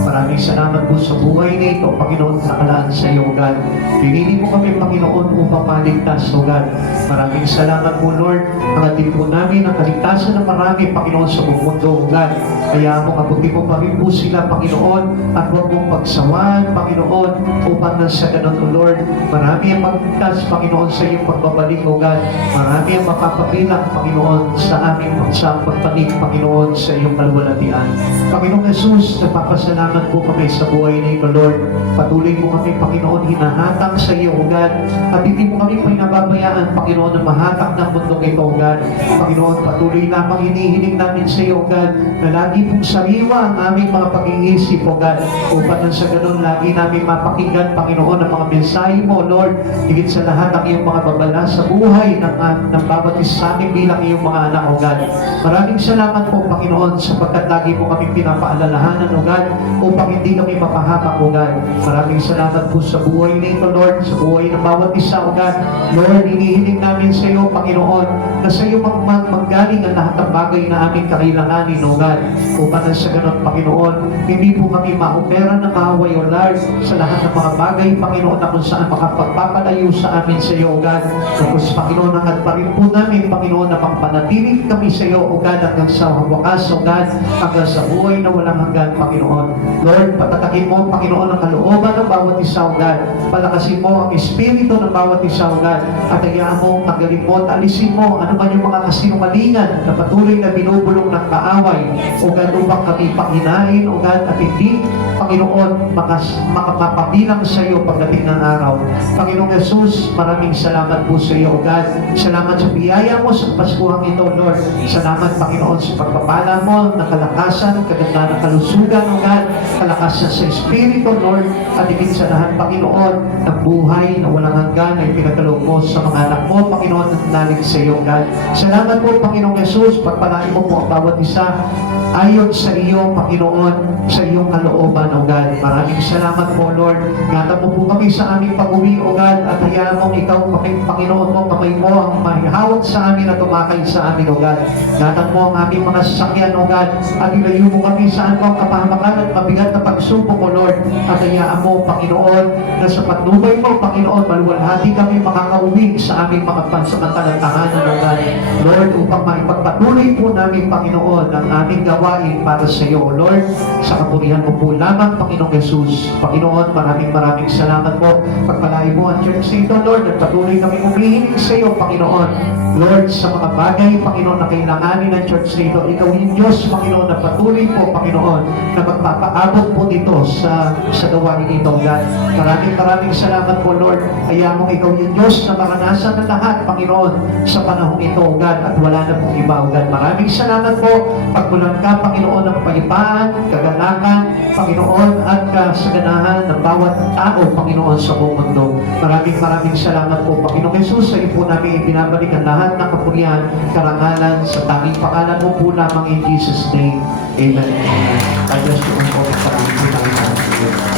Maraming salamat po sa buhay na ito, Panginoon, nakalaan sa iyo, God. Pinili mo kami, Panginoon, upang maligtas, O God. Maraming salamat po, Lord. Ang atin po namin ang kaligtasan ng marami, Panginoon, sa buong mundo, O God. Kaya mo, kabuti mo pa rin po sila, Panginoon, at huwag mong pagsawaan, Panginoon, upang nasa ganun, O Lord. Marami ang magligtas, Panginoon, sa iyong pagbabalik, O God. Marami ang mapapabilang, Panginoon, sa aming pagbalik, Panginoon, sa iyong kalwalatian. Panginoong Jesus, nagpapasalamat po kami sa buhay na ito, Lord. Patuloy mo kami, Panginoon, hinahatang sa iyo, O God. At hindi mo kami pinababayaan, Panginoon, na mahatak ng mundong ito, O God. Panginoon, patuloy lamang hinihiling namin sa iyo, O God, na lagi pong sariwa ang aming mga pag-iisip, O God, upang sa ganun lagi namin mapakinggan, Panginoon, ang mga mensahe mo, Lord. Higit sa lahat ang iyong mga babala sa buhay ng bawat isa sa amin bilang iyong mga anak, O God. Maraming salamat po, Panginoon, sapagkat lagi mo kami pinapaalalahanan, O God, upang hindi kami mapahamak, O God. Maraming salamat po sa buhay nito, Lord, sa buhay ng bawat isa, O God. Lord, hinihiling namin sa iyo, Panginoon, na sa iyo manggaling ang lahat ng bagay na aming kakailanganin, O God. Upang sa ganun, Panginoon, hindi po kami maopera ng maaway, O Lord, sa lahat ng mga bagay, Panginoon, na kung saan makapagpapalayo sa amin sa iyo, O God. Tapos, Panginoon, ang pa rin po namin, Panginoon, na magpanatiling kami sa iyo, O God, hanggang sa wakas, O God, hanggang sa buhay na walang hanggan, Panginoon. Lord, patatakin mo, Panginoon, ang kalooban ng bawat isa, O God. Palakasin mo ang espiritu ng bawat isa, O God. At hayaan mo, tanggalin mo at alisin mo ano man yung mga kasinungalingan na patuloy na binubulong ng kaaway, O God, upang kami panginahin, O God, at hindi, Panginoon, makapabilang sa iyo pagdating ng araw. Panginoong Jesus, maraming salamat po sa iyo, O God. Salamat sa biyaya mo sa Pasko kapuspuspuhang ito, Lord. Salamat, Panginoon, sa pagpapala mo, ng kalakasan, kaganda ng kalusugan, O God, kalakasan sa Espiritu, Lord, at higit sa lahat, Panginoon, ng buhay na walang hanggan ay pinagkaloob mo sa mga anak mo, Panginoon, at nalig sa iyo, God. Salamat po, Panginoong Jesus, pagpalain mo po ang bawat isa ayon sa iyo, Panginoon, sa iyong kalooban, O God. Maraming salamat po, Lord. Ingatan mo po kami sa aming pag-uwi, O God, at hayaan mong ikaw, Panginoon mo, kamay mo ang mahihawak sa amin at tumakay sa amin, O God. Ingatan mo ang aming mga sasakyan, O God, at ilayo mo kami sa anong kapahamakan at mabigat na pagsubok, O Lord. At hayaan mo, Panginoon, na sa patnubay mo, Panginoon, maluwalhati kami makakauwi sa aming mga pansamantalang tahanan, O God. Lord, upang maipagpatuloy po namin, Panginoon, ang aming gawain para sa iyo, O Lord. Sa kapurihan mo po lamang, Panginoong Jesus. Panginoon, maraming salamat po. Pagpalain mo ang church nito, Lord, at patuloy kami humihiling sa iyo, Panginoon. Lord, sa mga bagay, Panginoon, na kailanganin ng church nito, ikaw yung Diyos, Panginoon, na patuloy po, Panginoon, na magpapaabot po dito sa gawain ito, God. Maraming salamat po, Lord. Hayaan mong ikaw yung Diyos na maranasan ng lahat, Panginoon, sa panahong ito, God, at wala na pong iba, God. Maraming salamat po. Pagbulan ka, Panginoon, ng payapaan, kagalakan, Panginoon, at kasaganahan ng bawat tao, Panginoon, sa buong mundo. Maraming salamat po, Panginoong Jesus. Sa iyo po namin ibinabalik ang lahat ng kapurihan, karangalan, sa tanging pangalan mo po lamang in Jesus' name. Amen. I bless you po. Maraming salamat.